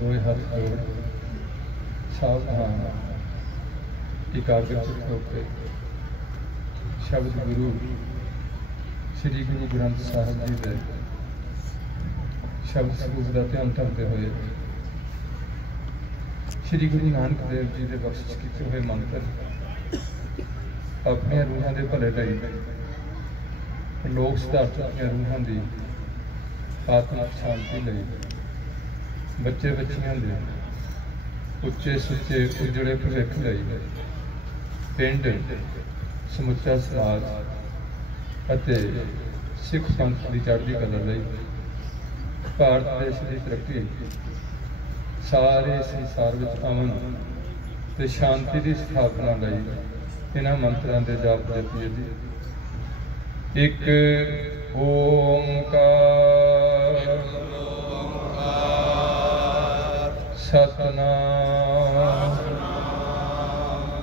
दोए हाथ जोड़ सावधान एकाग्रचित होकर शब्द गुरु श्री गुरु ग्रंथ साहिब जी के शब्द स्वरूप का ध्यान करते हुए श्री गुरु नानक देव जी के बख्शिश किए हुए मंत्र अपनी रूहां के भले लई लोक सिद्धार्थ दी रूहां की आत्मिक शांति लई बच्चे बच्चियां दे उच्चे सुच्चे उजड़े भविख लई पिंड समुचा समाज अते सिख पंथ की चढ़ती कला लई भारत देश की तरक्की सारे संसार में अमन ते शांति की स्थापना लई इन्हां मंत्रां दे जाप जपिए दी। एक ओंकार सतनाम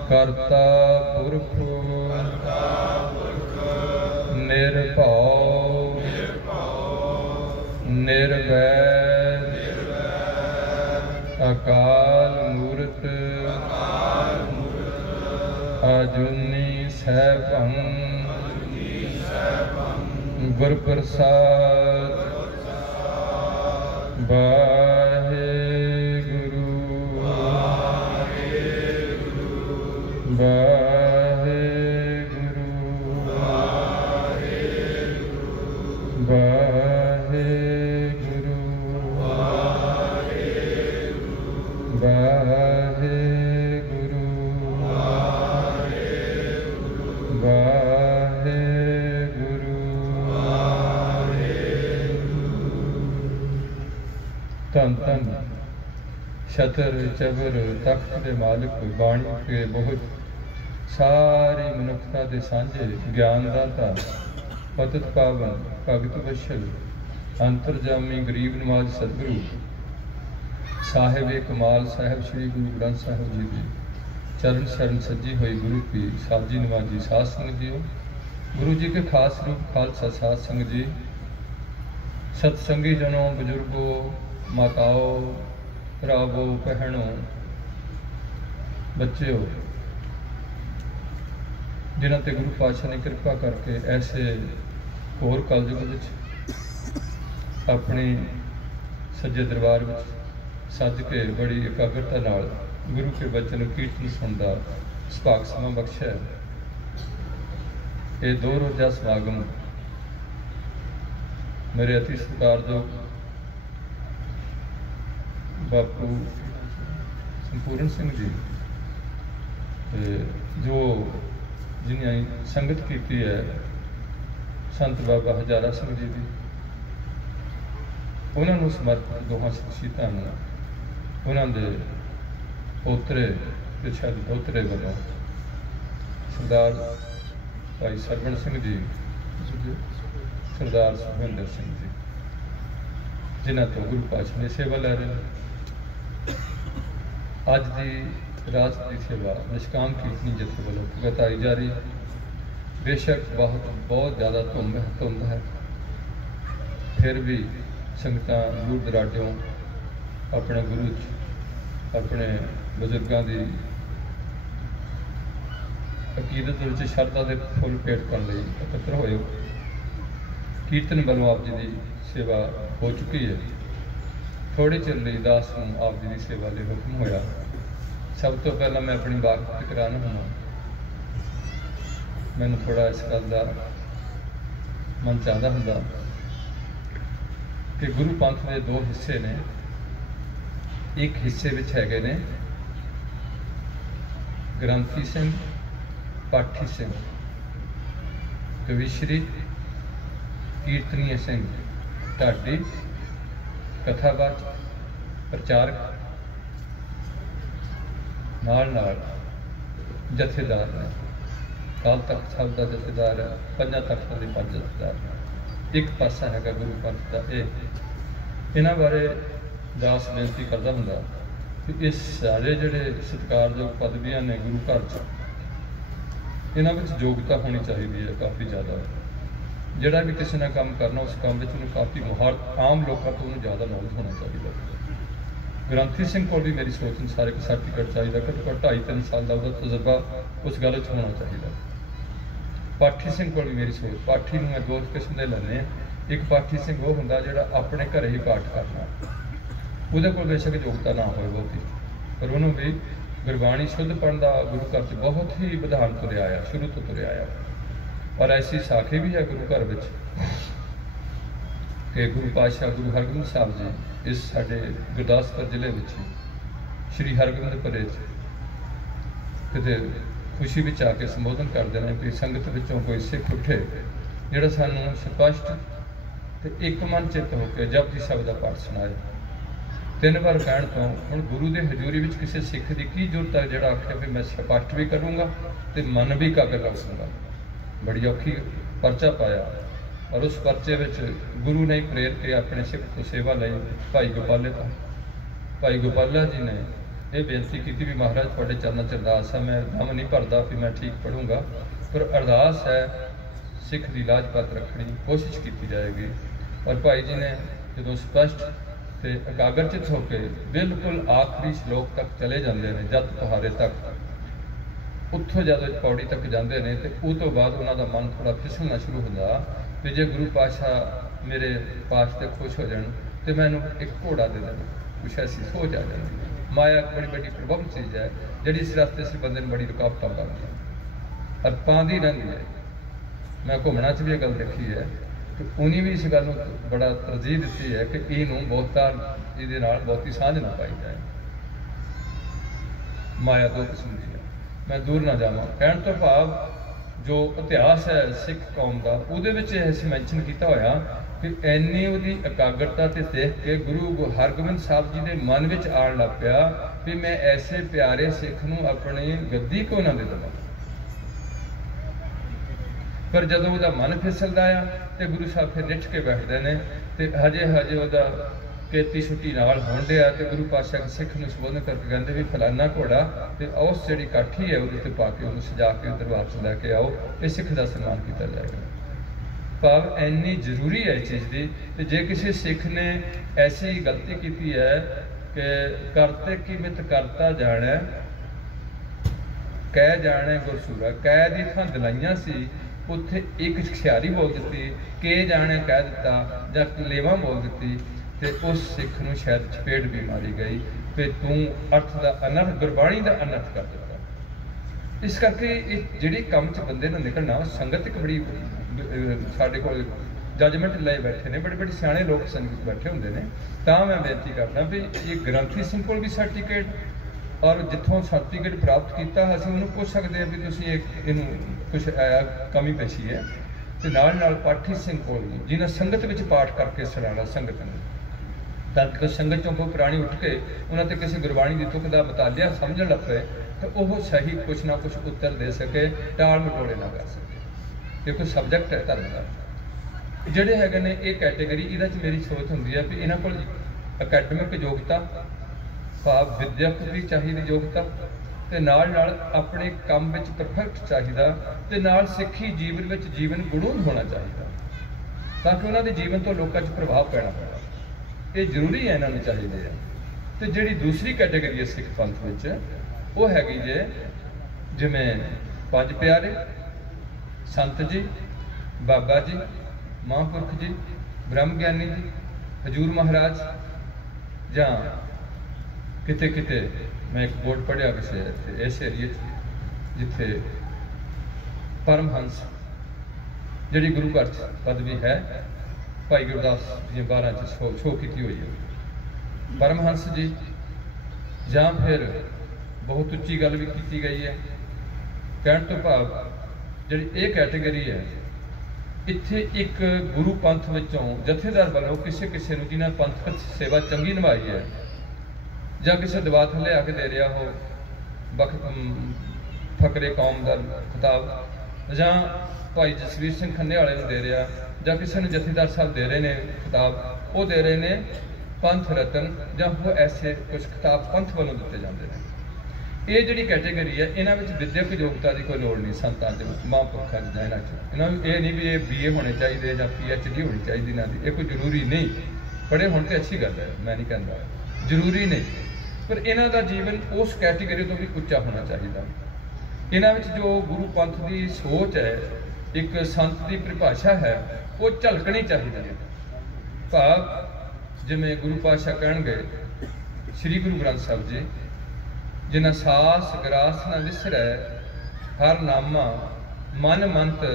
करता पुरख निर्भव निर्वैर अकाल मूर्त आजुनी सैभं गुर प्रसाद वाहेगुरु वाहेगुरु वाहेगुरु वाहेगुरु वाहेगुरु। धन धन छतर चबर तख्त के मालिक बाणी के बहुत सारी मनुखता के सांझे ज्ञानदाता पतित पावन भगत बशल अंतरजामी गरीब नवाज सतगुरु साहिब कमाल साहिब श्री गुरु ग्रंथ साहिब जी की चरण शरण सजी हुई गुरु की साजी नवाजी साध संगत जी गुरु जी के खास रूप खालसा साध संगत जी सत्संगी जनों बुजुर्गों माताओं भरावो भैनों बच्चों जिन्हों ते गुरु पातशाह ने कृपा करके ऐसे होर कलयुग विच अपने सज्जे दरबार में सज के बड़ी एकाग्रता नाल गुरु के बचन कीर्तन सुनदा सुभाग समा बख्शा है। ये दो रोजा समागम मेरे अति सत्कारयोग बापू संपूर्ण सिंह जी जो जिन्हें संगत की है संत बाबा हजारा सिंह जी की उन्होंने समर्पित दोहां शख्सियतां उन्होंने पोतरे ते शायद दोतरे वालों सरदार भाई सरवण सिंह जी सरदार सुखविंदर सिंह जी जिन्हों तो गुरु पातशाह ने सेवा लै रहे हैं। अज की रात की सेवा निष्काम कीर्तनी जथे वालों भगताई जा रही है। बेशक बहुत ज़्यादा धुंध है फिर भी संगतां दूर दराडों अपने गुरु अपने बुजुर्गों की अकीदत श्रद्धा के फुल भेट करने एकत्र होए। कीर्तन वालों आप जी की सेवा हो चुकी है। थोड़े चिर लिए दास आप जी की सेवा लिए हुक्म होया। सब तो पहला मैं अपनी बात कराना हूँ मैनू थोड़ा इस गल का मन चाहता होंगे कि गुरु पंथ के दो हिस्से ने। एक हिस्से विच हैगे ने ग्रंथी सिंह पाठी सिंह कविश्री कीर्तनीय सिंह ढाडी कथावाच प्रचारक नाल जथेदार ने काल तख्त साहब का जथेदार है पंजा तख्तां दे पंज जथेदार एक पासा है गुरु पंथ का। इन्हां बारे दास बेनती करता हूँ कि ये सारे जोड़े सत्कारयोग पदवियां ने गुरु घर च इन्हां विच योग्यता होनी चाहिए है काफ़ी ज़्यादा। जोड़ा भी किसी ने काम करना उस काम में काफ़ी मुहारत आम लोगों को उन्हें ज़्यादा नॉलेज होना चाहिए। ग्रंथी सिंह को भी मेरी सोच अनुसार एक सर्टिफिकेट चाहिए, घट्टो घट्ट 2.5-3 साल का उसका तजुर्बा उस गल होना चाहिए। पाठी सिंह को भी मेरी सोच, पाठी में दो किस्म के लेने, एक पाठी सिंह वो होंगे जो अपने घर ही पाठ करना, वो को बेशक योग्यता ना हो बहुती, पर उन्होंने भी गुरबाणी शुद्ध पढ़ने का गुरु घर से बहुत ही विधान तुरया आया, शुरू तो तुरया आया। और ऐसी साखी भी है गुरु घर में कि गुरु पातशाह गुरु हरगोबिंद साहब जी इस साडे गुरदासपुर जिले में श्री हरगोबिंदपुरे किते खुशी में आके संबोधन करते हैं कि संगत विचों कोई सिख उठे जिहड़ा सानूं स्पष्ट ते एक मन चित होकर जपजी साहिब दा पाठ सुनाए। 3 बार कहण तो हुण गुरु के हजूरी में किसी सिख की की जरूरत है जिहड़ा आखे भी मैं स्पष्ट भी करूँगा तो मन भी काकर रखूँगा। बड़ी औखी परचा पाया और उस परचे में गुरु ने प्रेर के अपने सिख को सेवा ली। भाई गोपाले तो भाई गोपाला जी ने यह बेनती की भी महाराज थोड़े चरणों च अरदास है, मैं दम नहीं भरता कि मैं ठीक पढ़ूँगा, पर अरदास है सिख की लाजपत रखनी कोशिश की जाएगी। और भाई जी ने जो स्पष्ट तो एकाग्रचित होकर बिल्कुल आखिरी श्लोक तक चले जाते हैं, जत पहारे तक उत्थों जब पौड़ी तक जाते हैं तो उस तो बाद उन्हों का मन थोड़ा फिसलना शुरू होता भी जे गुरु पातशाह मेरे पास से खुश हो जाए तो मैनू एक घोड़ा दे देना, कुछ ऐसी सोच आ जाती है। माया एक बड़ी बड़ी प्रबल चीज़ है जी इस रास्ते से बंदे बड़ी रुकावट पाती है और पाँदी रहती है। मैं घूमना च भी यह गल देखी है तो उन्हें भी इस गल बड़ा तरजीह दी है कि इनू बहुता ये बहुती सांझ ना पाई जाए। माया 2 किस्म की है, मैं दूर ना जावा। कहने तो भाव जो इतिहास है सिख कौम का उहदे विच इस मैंशन किया होया कि इन्नी उहदी एकाग्रता ते देख के गुरु हरगोबिंद साहब जी के मन में आन लग पिया भी मैं ऐसे प्यारे सिख नूं अपनी गद्दी क्यों ना दे देवां। पर जदों उहदा मन फिसलदा आ तो गुरु साहब फिर निठ के बैठते हैं तो हजे उहदा खेती छुट्टी नाल होण दिया तो गुरु पातशाह के सिख नूं संबोधन करके कहते भी फलाना घोड़ा तो उस जिहड़ी काठी है उहदे ते पा के उहनूं सजा के दरबार च लैके आओ, ये सिख का सन्मान किया जाएगा। भाव इन्नी जरूरी है इस चीज़ की तो जे किसी सिख ने ऐसी गलती की है कि करते की मित करता जाने कह जाने गुरसूरा, कह दी थां दिलाइयां सी उत्थे एक खियारी बोल दी के जाने कह दिता जां लेवा बोल दी तो उस सिख नूं शायद चपेट भी मारी गई कि तू अर्थ का अनर्थ गुरबाणी का अनर्थ कर दिता। इस करके जिहड़ी काम च बंदे ने निकलना संगत एक बड़ी साडे कोल जजमेंट ले बैठे ने, बड़े बड़े सियाणे लोग संगत बैठे होंदे ने। तां मैं बेनती करदा भी ये ग्रंथी सिंह कोल भी सर्टिफिकेट और जिथों सर्टिफिकेट प्राप्त किया असीं उहनूं पुछ सकदे हां भी तुसीं इहनूं कुछ कमी पेशी है तो नाल पाठी सिंह कोल भी जिन्हें संगत में पाठ करके सुनाना संगत ने ताकि संगत चों कोई प्राणी उठ के उन्होंने किसी गुरबाणी की तुक का मुतालिया समझ लग पे तो वह सही कुछ ना कुछ उत्तर दे सके, टाल मटोड़े ना कर सके। ये कोई सबजैक्ट है धर्म का जोड़े है ने ये कैटेगरी ये मेरी सोच होंगी है भी इन्हों को अकैडमिक योग्यता भाव विद्यक भी चाहिए योग्यता तो नाल अपने काम में परफेक्ट चाहिए तो नाल सिੱਖੀ जीवन में जीवन गुणून होना चाहिए ताकि उन्होंने जीवन तो लोगों च प्रभाव पैना पैना ये जरूरी है इन्होंने चाहिए। तो जी दूसरी कैटेगरी है सिख पंथ में वो हैगी जे जिमें 5 प्यारे संत जी, बाबा जी, महापुरख जी, ब्रह्म ज्ञानी जी, हजूर महाराज जां किते किते मैं एक बोर्ड पढ़िया किसी इस एरिए जिथे परमहंस जी गुरु घर पदवी है भाई गुरदास जी 12 शो की हुई है परमहंस जी, जां फिर बहुत उच्ची गल भी की गई है। कहने तो भाव जी ये कैटेगरी है इत्थे एक गुरु पंथ विचों जथेदार वालों किसी किसी ने जिन्हें पंथक सेवा चंगी निभाई है जां किसी दबा थले आके दे रहा हो फकरे कौम का खिताब जां भाई जसवीर सिंह खन्ने वाले दे रहा जां किसी ने जथेदार साहब दे रहे हैं खिताब वो दे रहे हैं पंथ रतन जां वो ऐसे कुछ खिताब पंथ वालों दिते जाते हैं। ये जी कैटेगरी है इन्हों विद्यक योग्यता की कोई लड़ नहीं संतां महापुरखों की इन्हों ये नहीं भी ये BA होने चाहिए या PhD होनी चाहिए इन्हों की, ये कोई जरूरी नहीं। पढ़े होने तो अच्छी गल है, मैं नहीं कहता ਜ਼ਰੂਰੀ ਨੇ, ਪਰ ਇਹਨਾਂ ਦਾ ਜੀਵਨ ਉਸ ਕੈਟੇਗਰੀ ਤੋਂ ਵੀ ਉੱਚਾ ਹੋਣਾ ਚਾਹੀਦਾ। ਇਹਨਾਂ ਵਿੱਚ ਜੋ ਗੁਰੂ ਪੰਥ ਦੀ ਸੋਚ ਹੈ, ਇੱਕ ਸੰਤ ਦੀ ਪਰਿਭਾਸ਼ਾ ਹੈ, ਉਹ ਝਲਕਣੀ ਚਾਹੀਦੀ ਹੈ। ਭਾਵ ਜਿਵੇਂ ਗੁਰੂ ਪਾਤਸ਼ਾਹ ਕਹਿਣਗੇ, ਸ੍ਰੀ ਗੁਰੂ ਗ੍ਰੰਥ ਸਾਹਿਬ ਜੀ, ਜਿਨ੍ਹਾਂ ਸਾਸ ਗਰਾਸ ਨਾ ਵਿਸਰੈ ਹਰ ਨਾਮਾ ਮਨ ਮੰਤ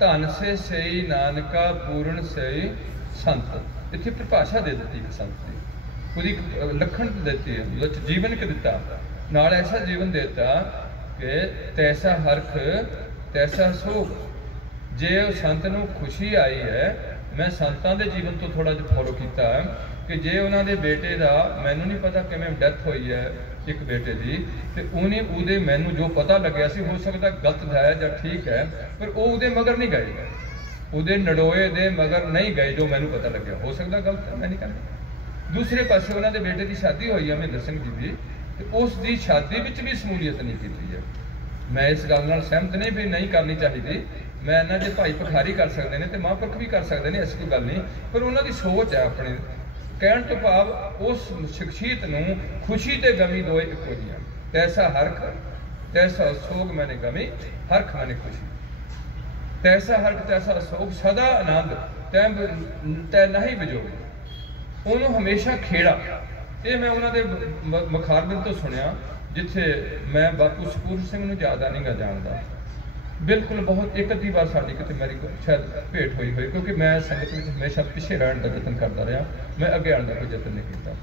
ਧਨ ਸੇ ਸਈ ਨਾਨਕਾ ਪੂਰਨ ਸਈ ਸੰਤ। ਇੱਥੇ ਪਰਿਭਾਸ਼ਾ ਦੇ ਦਿੱਤੀ ਇੱਕ ਸੰਤ ਦੀ, ਉਹਦੀ ਲੱਖਣ ਦਿੱਤੀ ਹੈ, ਜੀਵਨ ਕਿ ਦਿੱਤਾ, ਨਾਲ ਐਸਾ ਜੀਵਨ ਦਿੱਤਾ ਕਿ ਤੈਸਾ ਹਰਖ ਤੈਸਾ ਸੁਖ। ਜੇ ਉਹ ਸੰਤ ਨੂੰ ਖੁਸ਼ੀ ਆਈ ਹੈ, ਮੈਂ ਸੰਤਾਂ ਦੇ ਜੀਵਨ ਤੋਂ ਥੋੜ੍ਹਾ ਜਿਹਾ ਫੋਲੋ ਕੀਤਾ ਕਿ ਜੇ ਉਹਨਾਂ ਦੇ ਬੇਟੇ ਦਾ, ਮੈਨੂੰ ਨਹੀਂ ਪਤਾ ਕਿਵੇਂ ਡੈਥ ਹੋਈ ਹੈ ਇੱਕ ਬੇਟੇ ਦੀ, ਤੇ ਉਹਦੇ ਮੈਨੂੰ ਜੋ ਪਤਾ ਲੱਗਿਆ ਸੀ, ਹੋ ਸਕਦਾ ਗਲਤ ਹੈ ਜਾਂ ਠੀਕ ਹੈ, ਪਰ ਉਹ ਉਹਦੇ ਮਗਰ ਨਹੀਂ ਗਏ, ਉਹਦੇ ਨੜੋਏ ਦੇ ਮਗਰ ਨਹੀਂ ਗਏ ਜੋ ਮੈਨੂੰ ਪਤਾ ਲੱਗਿਆ, ਹੋ ਸਕਦਾ ਗਲਤ ਹੈ, ਮੈਂ ਨਹੀਂ ਕਹਿੰਦਾ। ਦੂਸਰੇ ਪਾਸੇ ਉਹਨਾਂ ਦੇ ਬੇਟੇ ਦੀ ਸ਼ਾਦੀ ਹੋਈ ਹੈ ਮਹਿੰਦਰ ਸਿੰਘ ਜੀ ਦੀ, ਤੇ ਉਸ ਦੀ ਸ਼ਾਦੀ ਵਿੱਚ ਵੀ ਸ਼ਮੂਲੀਅਤ ਨਹੀਂ ਕੀਤੀ ਹੈ। ਮੈਂ ਇਸ ਗੱਲ ਨਾਲ ਸਹਿਮਤ ਨਹੀਂ ਵੀ ਨਹੀਂ ਕਰਨੀ ਚਾਹੀਦੀ, ਮੈਂ ਇਹਨਾਂ ਦੇ ਭਾਈ ਭਖਾਰੀ ਕਰ ਸਕਦੇ ਨੇ ਤੇ ਮਹਾਂਪੁਰਖ ਵੀ ਕਰ ਸਕਦੇ ਨੇ, ਐਸੀ ਕੋਈ ਗੱਲ ਨਹੀਂ, ਪਰ ਉਹਨਾਂ ਦੀ ਸੋਚ ਹੈ ਆਪਣੇ ਕਹਿਣ ਤੋਂ ਭਾਵ ਉਸ ਸ਼ਖਸੀਅਤ ਨੂੰ ਖੁਸ਼ੀ ਤੇ ਗਮੀ ਦੋਏ ਇੱਕੋ ਜਿਹੀਆਂ। ਤੈਸਾ ਹਰਖ ਤੈਸਾ ਸੋਗ ਮੈਨੇ ਗਮੀ, ਹਰਖ ਮੈਨੇ ਖੁਸ਼ੀ। ਤੈਸਾ ਹਰਖ ਤੈਸਾ ਸੋਗ, ਸਦਾ ਆਨੰਦ ਤੈ ਨਹੀਂ ਵਿਜੋਗੇ, ਉਹਨੂੰ ਹਮੇਸ਼ਾ ਖੇੜਾ। ਇਹ ਮੈਂ ਉਹਨਾਂ ਦੇ ਮੁਖਾਰਬਿੰਦ ਤੋਂ ਸੁਣਿਆ, ਜਿੱਥੇ ਮੈਂ ਬਾਪੂ ਸਪੂਰ ਸਿੰਘ ਨੂੰ ਜ਼ਿਆਦਾ ਨਹੀਂ ਗਾ ਜਾਣਦਾ, ਬਿਲਕੁਲ ਬਹੁਤ ਇੱਕ ਅੱਧੀ ਵਾਰ ਸਾਡੀ ਕਿਤੇ ਮੇਰੀ ਸ਼ਾਇਦ ਭੇਟ ਹੋਈ ਕਿਉਂਕਿ ਮੈਂ ਸੰਗਤ ਵਿੱਚ ਹਮੇਸ਼ਾ ਪਿੱਛੇ ਰਹਿਣ ਦਾ ਯਤਨ ਕਰਦਾ ਰਿਹਾ, ਮੈਂ ਅੱਗੇ ਆਉਣ ਦਾ ਕੋਈ ਯਤਨ ਨਹੀਂ ਕੀਤਾ।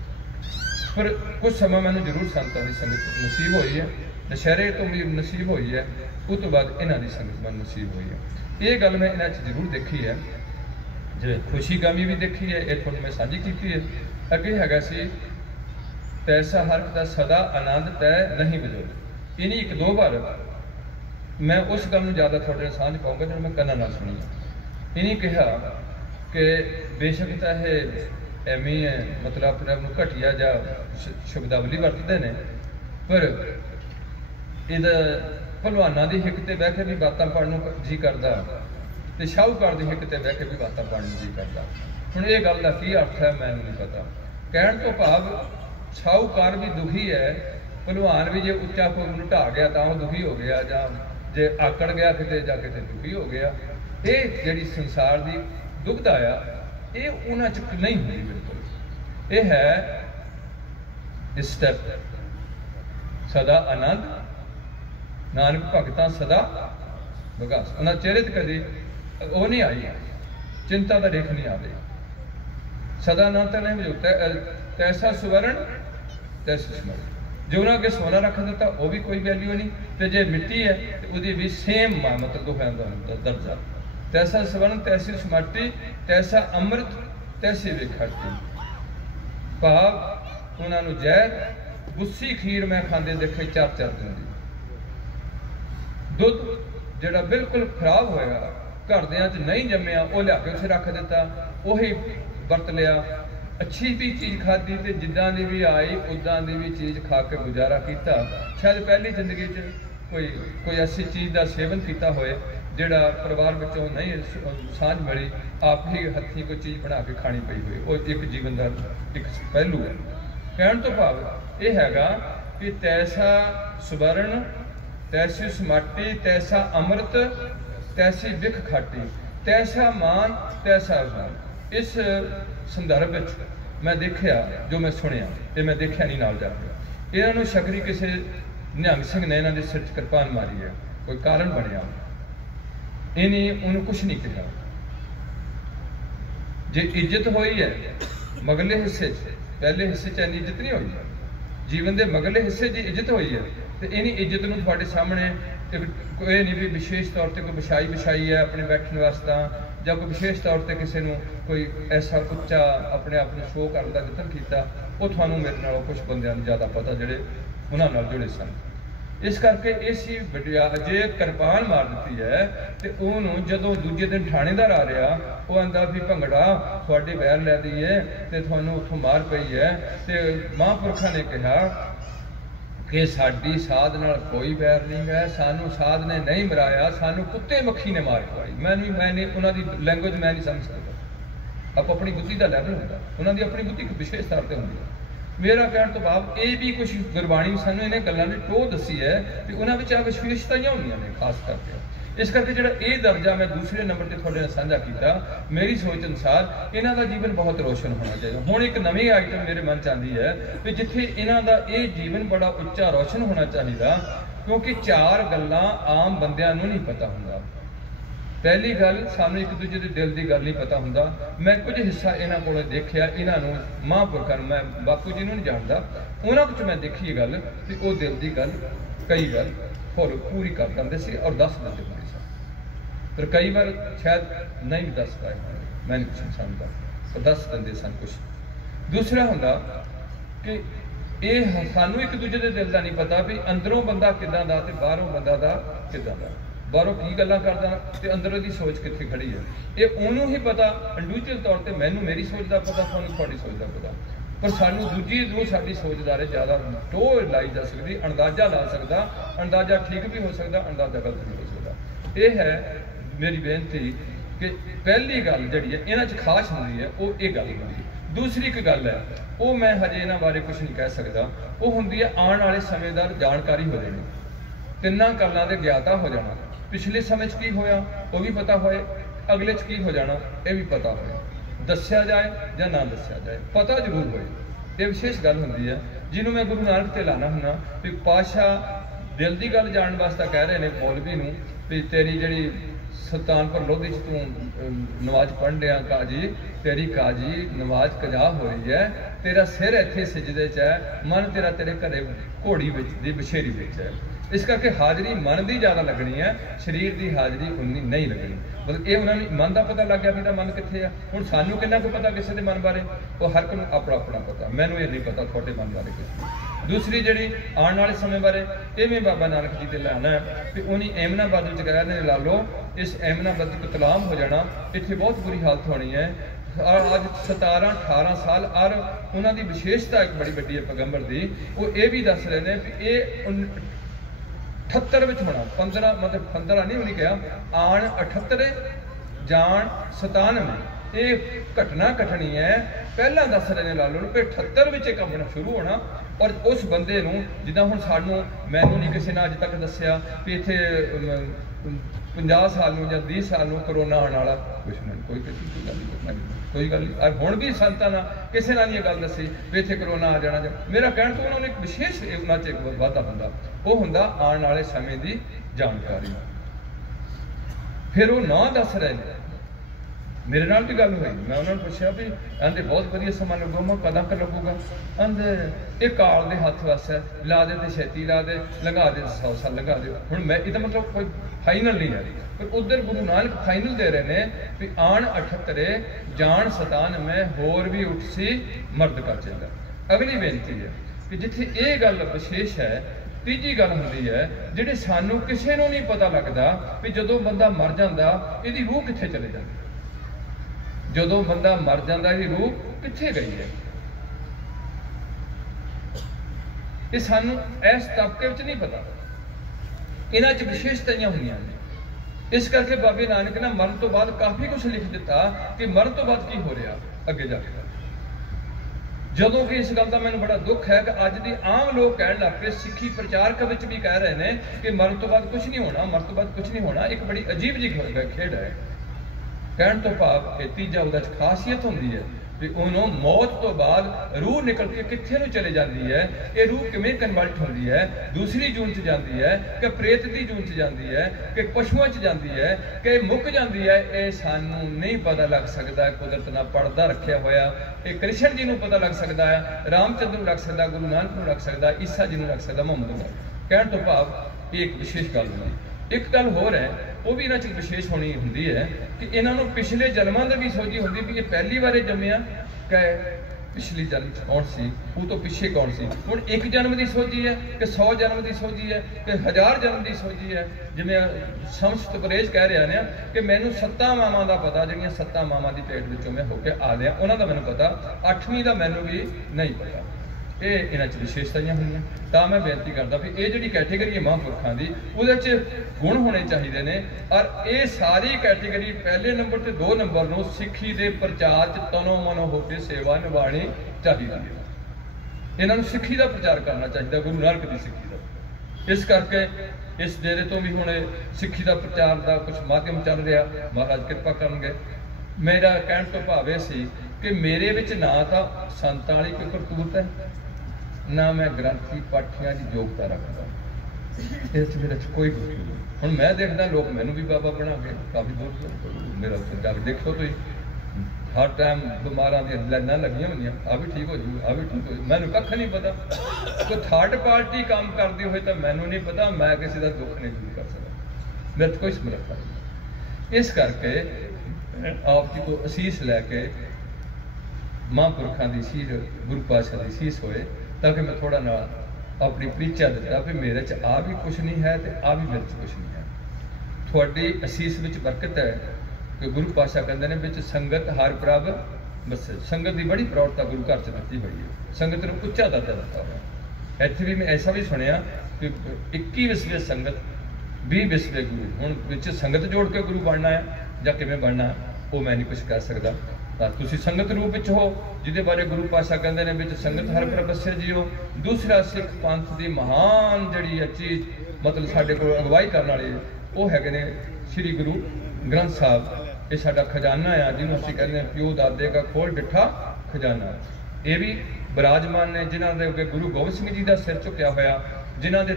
ਪਰ ਕੁਝ ਸਮਾਂ ਮੈਨੂੰ ਜ਼ਰੂਰ ਸੰਤਾਂ ਦੀ ਸੰਗਤ ਨਸੀਬ ਹੋਈ ਹੈ, ਦੁਸ਼ਹਿਰੇ ਤੋਂ ਵੀ ਨਸੀਬ ਹੋਈ ਹੈ, ਉਸ ਤੋਂ ਬਾਅਦ ਇਹਨਾਂ ਦੀ ਸੰਗਤ ਮੈਨੂੰ ਨਸੀਬ ਹੋਈ ਹੈ। ਇਹ ਗੱਲ ਮੈਂ ਇਹਨਾਂ 'ਚ ਜ਼ਰੂਰ ਦੇਖੀ ਹੈ, ਜਿਵੇਂ ਖੁਸ਼ੀ ਗਮੀ ਵੀ ਦੇਖੀ ਹੈ, ਇਹ ਤੁਹਾਨੂੰ ਮੈਂ ਸਾਂਝੀ ਕੀਤੀ ਹੈ। ਅੱਗੇ ਹੈਗਾ ਸੀ ਤੈਸਾ ਹਰਖ ਦਾ ਸਦਾ ਆਨੰਦ ਤੈ ਨਹੀਂ ਵਿਜੋੜ। ਇਹਨੀ ਇੱਕ ਦੋ ਵਾਰ ਮੈਂ ਉਸ ਗੱਲ ਨੂੰ ਜ਼ਿਆਦਾ ਤੁਹਾਡੇ ਨਾਲ ਸਾਂਝ ਪਾਊਂਗਾ ਜਦੋਂ ਮੈਂ ਕੰਨਾਂ ਨਾਲ ਸੁਣੀ। ਇਹਨੇ ਕਿਹਾ ਕਿ ਬੇਸ਼ੱਕ ਤਾਂ ਇਹ ਐਵੇਂ ਹੈ, ਮਤਲਬ ਆਪਣੇ ਆਪ ਨੂੰ ਘਟੀਆ ਜਾਂ ਸ਼ਬਦਾਵਲੀ ਵਰਤਦੇ ਨੇ, ਪਰ ਇਹਦਾ ਭਲਵਾਨਾਂ ਦੀ ਹਿੱਕ ਤੇ ਬਹਿ ਕੇ ਵੀ ਬਾਤਾਂ ਪੜ੍ਹਨ ਨੂੰ ਜੀ ਕਰਦਾ, ਤੇ ਸ਼ਾਹੂਕਾਰ ਦੀ ਹਿੱਕ ਤੇ ਬਹਿ ਕੇ ਵੀ ਬਾਤਾਂ ਪੜ੍ਹਨ ਨੂੰ ਜੀ ਕਰਦਾ। ਹੁਣ ਇਹ ਗੱਲ ਦਾ ਕੀ ਅਰਥ ਹੈ ਮੈਨੂੰ ਨਹੀਂ ਪਤਾ। ਕਹਿਣ ਤੋਂ ਭਾਵ ਸ਼ਾਹੂਕਾਰ ਵੀ ਦੁਖੀ ਹੈ, ਭਲਵਾਨ ਵੀ ਜੇ ਉੱਚਾ ਕੋਈ ਨੂੰ ਢਾਹ ਗਿਆ ਤਾਂ ਉਹ ਦੁਖੀ ਹੋ ਗਿਆ, ਜਾਂ ਜੇ ਆਕੜ ਗਿਆ ਕਿਤੇ ਜਾ ਕੇ ਦੁਖੀ ਹੋ ਗਿਆ। ਇਹ ਜਿਹੜੀ ਸੰਸਾਰ ਦੀ ਦੁਬਦਾ ਆ, ਇਹ ਉਹਨਾਂ 'ਚ ਨਹੀਂ ਹੁੰਦੀ ਬਿਲਕੁਲ। ਇਹ ਹੈ ਇਸ ਸਟੈਪ ਸਦਾ ਆਨੰਦ ਨਾਨਕ ਭਗਤਾਂ ਸਦਾ ਵਿਕਾਸ। ਉਹਨਾਂ ਚਿਹਰੇ ਤੇ ਕਦੇ ਉਹ ਨਹੀਂ ਆਈ, ਚਿੰਤਾ ਦਾ ਰੇਖ ਨਹੀਂ ਆਵੇ। ਸਦਾ ਆਨੰਦ ਤਾਂ ਨਹੀਂ ਵਜੂਦਾ ਤੈਸਾ ਸੁਵਰਨ ਤੈਸੀ ਸਮਰਨ। ਜੇ ਉਹਨਾਂ ਅੱਗੇ ਸੋਨਾ ਰੱਖ ਦਿੱਤਾ ਉਹ ਵੀ ਕੋਈ ਵੈਲਿਊ ਨਹੀਂ, ਤੇ ਜੇ ਮਿੱਟੀ ਹੈ ਤੇ ਉਹਦੀ ਵੀ ਸੇਮ ਮਤਲਬ ਦੋਹਾਂ ਦਾ ਦਰਜਾ। ਤੈਸਾ ਸਵਰਨ ਤੈਸੀ ਸਮਾਟੀ, ਤੈਸਾ ਅੰਮ੍ਰਿਤ ਤੈਸੀ ਵਿਖਾਟੀ। ਭਾਵ ਉਹਨਾਂ ਨੂੰ ਜ਼ਹਿਰ ਗੁੱਸੀ ਖੀਰ ਮੈਂ ਖਾਂਦੇ ਦੇਖੇ 4-4 ਦਿਨ ਦੀ। ਦੁੱਧ ਜਿਹੜਾ ਬਿਲਕੁਲ ਖਰਾਬ ਹੋਇਆ, ਘਰਦਿਆਂ 'ਚ ਨਹੀਂ ਜੰਮਿਆ, ਉਹ ਲਿਆ ਕੇ ਉੱਥੇ ਰੱਖ ਦਿੱਤਾ, ਉਹੀ ਵਰਤ ਲਿਆ। ਅੱਛੀ ਵੀ ਚੀਜ਼ ਖਾਧੀ ਤੇ ਜਿੱਦਾਂ ਦੀ ਵੀ ਆਈ ਉਦਾਂ ਦੀ ਵੀ ਚੀਜ਼ ਖਾ ਕੇ ਗੁਜ਼ਾਰਾ ਕੀਤਾ। ਸ਼ਾਇਦ ਪਹਿਲੀ ਜ਼ਿੰਦਗੀ 'ਚ ਕੋਈ ਐਸੀ ਚੀਜ਼ ਦਾ ਸੇਵਨ ਕੀਤਾ ਹੋਏ ਜਿਹੜਾ ਪਰਿਵਾਰ ਵਿੱਚੋਂ ਨਹੀਂ ਸਾਂਝ ਮਿਲੀ, ਆਪ ਹੀ ਹੱਥੀਂ ਕੋਈ ਚੀਜ਼ ਬਣਾ ਕੇ ਖਾਣੀ ਪਈ ਹੋਏ। ਉਹ ਇੱਕ ਜੀਵਨ ਦਾ ਇੱਕ ਪਹਿਲੂ ਹੈ। ਕਹਿਣ ਤੋਂ ਭਾਵ ਇਹ ਹੈਗਾ ਕਿ ਤੈਸਾ ਸੁਵਰਨ ਤੈਸੀ ਸਮਾਟੀ, ਤੈਸਾ ਅੰਮ੍ਰਿਤ ਤੈਸੀ ਵਿਖ ਖਾਟੀ, ਤੈਸਾ ਮਾਨ ਤੈਸਾ ਅਭਿਮਾਨ। ਇਸ ਸੰਦਰਭ ਵਿੱਚ ਮੈਂ ਦੇਖਿਆ, ਜੋ ਮੈਂ ਸੁਣਿਆ ਤੇ ਮੈਂ ਦੇਖਿਆ ਨਹੀਂ ਨਾਲ ਜਾ ਕੇ, ਇਹਨਾਂ ਨੂੰ ਸ਼ਕਰੀ ਕਿਸੇ ਨਿਹੰਗ ਸਿੰਘ ਨੇ ਇਹਨਾਂ ਦੇ ਸਿਰ 'ਚ ਕਿਰਪਾਨ ਮਾਰੀ ਹੈ, ਕੋਈ ਕਾਰਨ ਬਣਿਆ, ਇਹਨੇ ਉਹਨੂੰ ਕੁਛ ਨਹੀਂ ਕਿਹਾ। ਜੇ ਇੱਜ਼ਤ ਹੋਈ ਹੈ ਮਗਲੇ ਹਿੱਸੇ 'ਚ, ਪਹਿਲੇ ਹਿੱਸੇ 'ਚ ਇੰਨੀ ਇੱਜ਼ਤ ਨਹੀਂ ਹੋਈ, ਜੀਵਨ ਦੇ ਮਗਲੇ ਹਿੱਸੇ 'ਚ ਇੱਜ਼ਤ ਹੋਈ ਹੈ, ਤੇ ਇਹਨੀ ਇੱਜ਼ਤ ਨੂੰ ਤੁਹਾਡੇ ਸਾਹਮਣੇ ਕੋਈ ਨਹੀਂ ਵੀ ਵਿਸ਼ੇਸ਼ ਤੌਰ ਤੇ ਕੋਈ ਵਿਛਾਈ ਹੈ ਆਪਣੇ ਬੈਠਣ ਵਾਸਤੇ, ਜਾਂ ਕੋਈ ਵਿਸ਼ੇਸ਼ ਤੌਰ ਤੇ ਕਿਸੇ ਨੂੰ ਕੋਈ ਐਸਾ ਉੱਚਾ ਆਪਣੇ ਆਪ ਨੂੰ ਸ਼ੋਅ ਕਰਨ ਦਾ ਯਤਨ ਕੀਤਾ, ਉਹ ਤੁਹਾਨੂੰ ਮੇਰੇ ਨਾਲੋਂ ਕੁਝ ਬੰਦਿਆਂ ਨੂੰ ਜ਼ਿਆਦਾ ਪਤਾ ਜਿਹੜੇ ਉਹਨਾਂ ਨਾਲ ਜੁੜੇ ਸਨ। ਇਸ ਕਰਕੇ ਇਸੀ ਜੇ ਕਿਰਪਾਨ ਮਾਰ ਦਿੱਤੀ ਹੈ ਤੇ ਉਹਨੂੰ ਜਦੋਂ ਦੂਜੇ ਦਿਨ ਥਾਣੇਦਾਰ ਆ ਰਿਹਾ, ਉਹ ਆਂਦਾ ਵੀ ਭੰਗੜਾ ਤੁਹਾਡੀ ਵੈਰ ਲੈ ਦੀ ਹੈ ਤੇ ਤੁਹਾਨੂੰ ਉੱਥੋਂ ਮਾਰ ਪਈ ਹੈ, ਤੇ ਮਹਾਂਪੁਰਖਾਂ ਨੇ ਕਿਹਾ ਕਿ ਸਾਡੀ ਸਾਧ ਨਾਲ ਕੋਈ ਵੈਰ ਨਹੀਂ ਹੈ, ਸਾਨੂੰ ਸਾਧ ਨੇ ਨਹੀਂ ਮਰਾਇਆ, ਸਾਨੂੰ ਕੁੱਤੇ ਮੱਖੀ ਨੇ ਮਾਰ ਪਵਾਈ। ਮੈਂ ਨਹੀਂ ਉਹਨਾਂ ਦੀ ਲੈਂਗੁਏਜ ਮੈਂ ਨਹੀਂ ਸਮਝ ਸਕਦਾ। ਆਪੋ ਆਪਣੀ ਬੁੱਧੀ ਦਾ ਲੈਵਲ ਹੁੰਦਾ, ਉਹਨਾਂ ਦੀ ਆਪਣੀ ਬੁੱਧੀ ਇੱਕ ਵਿਸ਼ੇਸ਼ ਤੌਰ ਤੇ ਹੁੰਦੀ ਹੈ। मेरा कहण तो भाव ये भी कुछ गुरबाणी सानू इन्हें गल्लां ने टोह दसी है कि उन्हां विच आ विशेषताइयां होंदियां ने खास करके। इस करके जिहड़ा ये दर्जा मैं दूसरे नंबर पर तुहाडे नाल साझा कीता, मेरी सोच अनुसार इन्हां दा जीवन बहुत रोशन होना चाहिए। हुण एक नवीं आइटम मेरे मन च आंदी है कि जिथे इन्हां दा ये जीवन बड़ा उच्चा रोशन होना चाहिए, क्योंकि चार गल्लां आम बंदियां नूं नहीं पता हुंदा। पहली गल, सानू एक दूजे के दिल की गल नहीं पता हुंदा। मैं कुछ हिस्सा इन्हां कोलों देखिया, इन्हां नूं महापुरखां नूं, मैं बापू जी नूं नहीं जानदा, उन्हां कुछ मैं देखी गल कि वो दिल की गल कई बार फुल पूरी कर दिंदे सी और दस दिंदे होंदे सी, पर कई बार शायद नहीं भी दस पाए, मैं नहीं कुछ समझदा, पर दस दिंदे सन कुछ। दूसरा हुंदा कि ये सानू एक दूजे के दिल का नहीं पता भी अंदरों बंदा किदां दा ते बाहरों बंदा दा किदां दा, बाहरों की गल्लां करदा ते अंदरों दी सोच कित्थे खड़ी है। ये उन्होंने ही पता इंडिविजुअल तौर पर, मैनू मेरी सोच का पता, तुहानू तुहाडी सोच का पता, पर सानू दूजी नूं साडी सोच बारे ज़्यादा टोह लाई जा सकदी, अंदाजा ला सकदा, अंदाजा ठीक भी हो सकदा, अंदाजा गलत भी हो सकदा। ये है मेरी बेनती कि पहली गल जिहड़ी है इन्हां च खास हुंदी है, वो ये गल हुंदी है। दूसरी एक गल है, वो मैं हजे इन्हां बारे कुछ नहीं कह सकदा, वो हुंदी है आने वाले समय दा जानकारी हो जानी, तिन्नां गल्लां दे ज्ञाता हो जाना। पिछले समय की होया वो भी पता होए, अगले की हो जाना ये भी पता होए, दस्या जाए या ना दस्या जाए, पता जरूर होए। ये विशेष गल होंदी है जिन्होंने मैं गुरु नानक ते लाना हुन्ना भी पातशाह दिल की गल जानने वास्ते कह रहे हैं मौलवी नूं भी तेरी जिहड़ी सुल्तानपुर लोधी च तू नमाज पढ़ रहा काजी, तेरी काजी नमाज कजा हो रही है, तेरा सिर इत्थे सिजदे च है, मन तेरा तेरे घरे घोड़ी दी बछेरी विच है। इस करके हाजरी मन की ज़्यादा लगनी है, शरीर की हाजरी उन्नी नहीं लगनी। मतलब ये उन्होंने मन का पता लग गया भी मन कितने है। हुण सानू कितना को पता किसी के मन बारे, वो हर को अपना अपना पता, मैनू ये नहीं पता थोड़े मन बारे किसी। दूसरी जी आने वाले समय बारे इवें बाबा नानक जी के लाना है कि उन्हीं एमनाबाद च कहते ला लो, इस एमनाबाद को तलाम हो जाना, इतने बहुत बुरी हालत होनी है। और अज 17-18 साल और उन्होंने विशेषता एक बड़ी वड्डी है पैगंबर की, वो ये भी दस रहे हैं कि ये 78 में होना, 15 मतलब 15 नहीं उन्हें कहा, आन 78 जान 97, ये घटना घटनी है। पहला दस रहे ला लो कि 78 में काम होना शुरू होना, और उस बंदे जिदा हुण सानू मैनू नहीं किसी ने अज तक दसिया भी इत्थे 50 साल या 20 साल करोना आने वाला, कुछ नहीं, कोई कोई गल नहीं। और हुण भी संतां ना किसी ने गल दसी भी इत्थे करोना आ जाना। मेरा कहण तो उन्होंने एक विशेष उन्होंने वाधा हुंदा, वो हुंदा आने वाले समय की जानकारी। फिर वो ना दस रहे हैं, मेरे नाल भी गल हुई, मैं उन्होंने पूछा भी आंदे बहुत वधिया समा लगूगा, मैं कदा क लगूगा, आंदे ये काल दे हथ वस है, ला दे तो छेती ला दे, लंघा दे 100 साल लंघा दे। हुण मैं ये मतलब कोई फाइनल नहीं है, पर उधर गुरु नानक फाइनल दे रहे हैं भी आन 78 जान 97 होर भी उठ सी मर्द कर चला। अगली बेनती है कि जिथे ये गल विशेष है, तीजी गल होंदी है जिहड़ी सानू किसी नूं नहीं पता लगता भी जदों बंदा मर जांदा इहदी रूह कित्थे चले जांदी, जदों बंदा मर जांदा इहदी रूह कित्थे गई है, ये सानू इस तबके विच नहीं पता। इन्हां च विशेषताइयां होंदियां ने। इस करके बाबे नानक ने मरण तो बाद काफ़ी कुछ लिख दिता कि मरण तो बाद की हो रहा अगे जाके। जदों कि इस गल का मैंने बड़ा दुख है कि अज दी आम लोग कहण लग पे, सिੱਖੀ प्रचारक विच भी कह रहे हैं कि मरण तो बाद कुछ नहीं होना, मरण तो बाद कुछ नहीं होना। एक बड़ी अजीब जी खेड है। कहण तो भाव तीजा उहदा खासियत होंदी है भी उन्हों मौत तो बाद रूह निकल के कित्थे नूं चले जाती है, ये रूह किवें कन्वर्ट होंदी है, दूसरी जून च जाती है कि प्रेत की जून च जाती है कि पशुओं च जाती है कि मुक जाती है, ये सानू नहीं पता लग सकता। कुदरत ना पर्दा रखा होया, ये कृष्ण जी नूं पता लग सकता है, रामचंद्र नूं लग सकता, गुरु नानक नूं लग सकता, ईसा जी नूं लग सकता, मुहम्मद नूं। कहण तो भाव एक विशेष गल होंदी। एक गल होर है, वो भी इन्हां च विशेष होनी होंदी है कि इन्हां नूं पिछले जन्मां दी भी सोची होंदी भी ये पहली बार जम्मिया कि पिछली जन्म कौन सी, वो तो पिछे कौन सी। हुण एक जन्म की सोची है कि 100 जन्म की सोची है कि 1000 जन्म की सोची है। जिवें शम्स तबरेज कह रहा ने कि मैनू 7 मावां का पता, जिहड़ियां 7 मावां की पेट विचों मैं होके आ लिया, उन्हां दा मैनू पता, 8वीं का मैनू भी नहीं पता। ये इन्हां च विशेषताइयां होंदियां। तां मैं बेनती करदा भी ये जिहड़ी कैटेगरी है महापुरखां दी, उहदे च गुण होने चाहिए ने। और ये सारी कैटेगरी पहले नंबर ते 2 नंबर नूं सिੱਖੀ दे प्रचार च तनो मनो होकर सेवा निभानी चाहिए। इन्हां नूं सिੱਖੀ ਦਾ प्रचार करना चाहिए, गुरु नानक की सिੱਖੀ ਦਾ। इस करके इस डेरे तो भी हुण सिੱਖੀ ਦਾ प्रचार का कुछ माध्यम चल रहा, महाराज कृपा करनगे। मेरा कहण तो भाव यह सी कि मेरे विच ना तो संतां वाली कोई करतूत है, ना मैं ग्रंथी पाठियां की योग्यता रखता, इस मेरे कोई हुण मैं देखदा लोग मैनूं भी बाबा बना के काफ़ी दूर मेरा जग देखो तो हर टाइम बीमारां दी लाइनां लगियां होंदियां, आ भी ठीक हो जू, आ भी ठीक हो जू, मैनूं कख नहीं पता। कोई थर्ड पार्टी काम करती होए तो मैनूं नहीं पता, मैं किसी का दुख नहीं दूर कर सकता, मेरे कोई समर्था नहीं। इस करके आप जी को असीस लैके महापुरखों की सीर गुरु पातशाह की सीस होए, ताकि मैं थोड़ा ना अपनी परिचय दिता भी मेरे च आ भी कुछ नहीं है तो आ भी मेरे च कुछ नहीं है। थोड़ी असीस विच बरकत है कि गुरु पातशाह कहते हैं विच संगत हर प्रभ बसे। संगत की बड़ी प्रौढ़ता गुरु घर च दी हुई है, संगत को उच्चा दर्जा दिता हुआ। इत्थे भी मैं ऐसा भी सुनिया कि 21 विस्वे संगत 20 विस्वे गुरु। हुण विच संगत जोड़ के गुरु बनना है जां किवें बनना है वो मैं नहीं कुछ कह सकता। तुसीं संगत रूप विच हो जिहदे बारे गुरु पातशाह कहते हैं विच संगत हर प्रभ बसे जियो। दूसरा सिख पंथ की महान जिहड़ी है चीज़ मतलब साडे कोल अगवाई करने वाले वो हैगे ने श्री गुरु ग्रंथ साहब। ये साडा खजाना है जिन्होंने असीं कहते हैं प्यो दादे का खोल डिठा खजाना। ये भी विराजमान ने जिन्हों के अगे गुरु गोबिंद सिंह जी का सिर झुकिया होया, जिन्हों के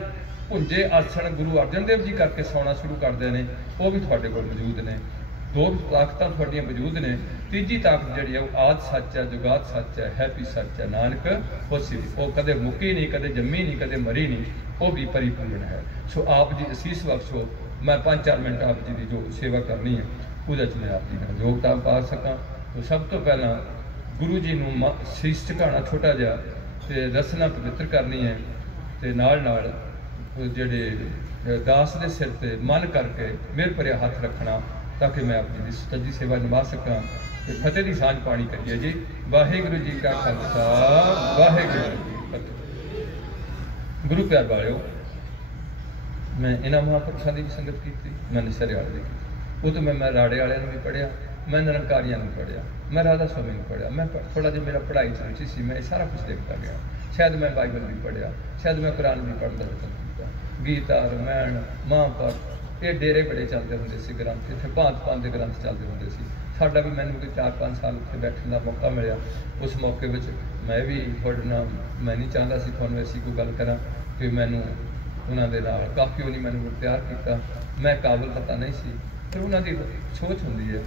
भुंजे आसन गुरु अर्जन देव जी करके सौना शुरू करते हैं, वो भी तुहाडे कोल मौजूद ने। दो ताकतां तुहाडियां मौजूद ने। तीजी ताकत जिहड़ी है वो आद सच है, जुगात सच है, हैप्पी सच है, नानक होसी दी। वो कदे मुक्की नहीं, कदे जम्मी नहीं, कदे मरी नहीं, वो भी परिपूर्ण है। सो आप जी असीस बख्शो, मैं 5-4 मिनट आप जी की जो सेवा करनी है ਉਹਦੇ 'ਚ मैं आप जी का योगदान पा सकां। तो सब तो पहला गुरु जी नूं शीश झुकाना छोटा जिहा ते रसना पवित्र करनी है, ते नाल नाल जिहड़े दास दे सिर ते मन करके मेहर भरिया हथ रखना ताकि मैं अपनी दी सच्ची सेवा निभा सकां। ते फतेह दी सांझ पाणी करिए जी। वाहिगुरू जी का खालसा, वाहिगुरू जी की फतेह। गुरु प्यार वालिओ, मैं इन्हां महापुरखां दी भी संगत कीती, मैं निसरे वाले दी कीती। वो तो मैं राड़े वाले भी पढ़िया, मैं निरंकारियां भी पढ़िया, मैं राधा स्वामी भी पढ़िया। मैं थोड़ा जिहा मेरा पढ़ाई च रुचि सी, मैं सारा कुछ देखता गया। शायद मैं बाइबल भी पढ़िया, शायद मैं कुरान भी पढ़ता किया, गीता रामायण महाभारत ये डेरे बड़े चलते होंगे सी ग्रंथ, इतने भांत के ग्रंथ चलते होंगे सी। साडा भी मैनूं कोई 4-5 साल उत्थे बैठने का मौका मिलिया। उस मौके में मैं भी थोड़े नाल मैं नहीं चाहता सी तुहानूं ऐसी कोई गल करा कि मैनूं उन्हां दे नाल काफ़ी उन्हीं मैनूं तैयार किया। मैं काबिल पता नहीं सी, फिर उन्होंने सोच होंगी है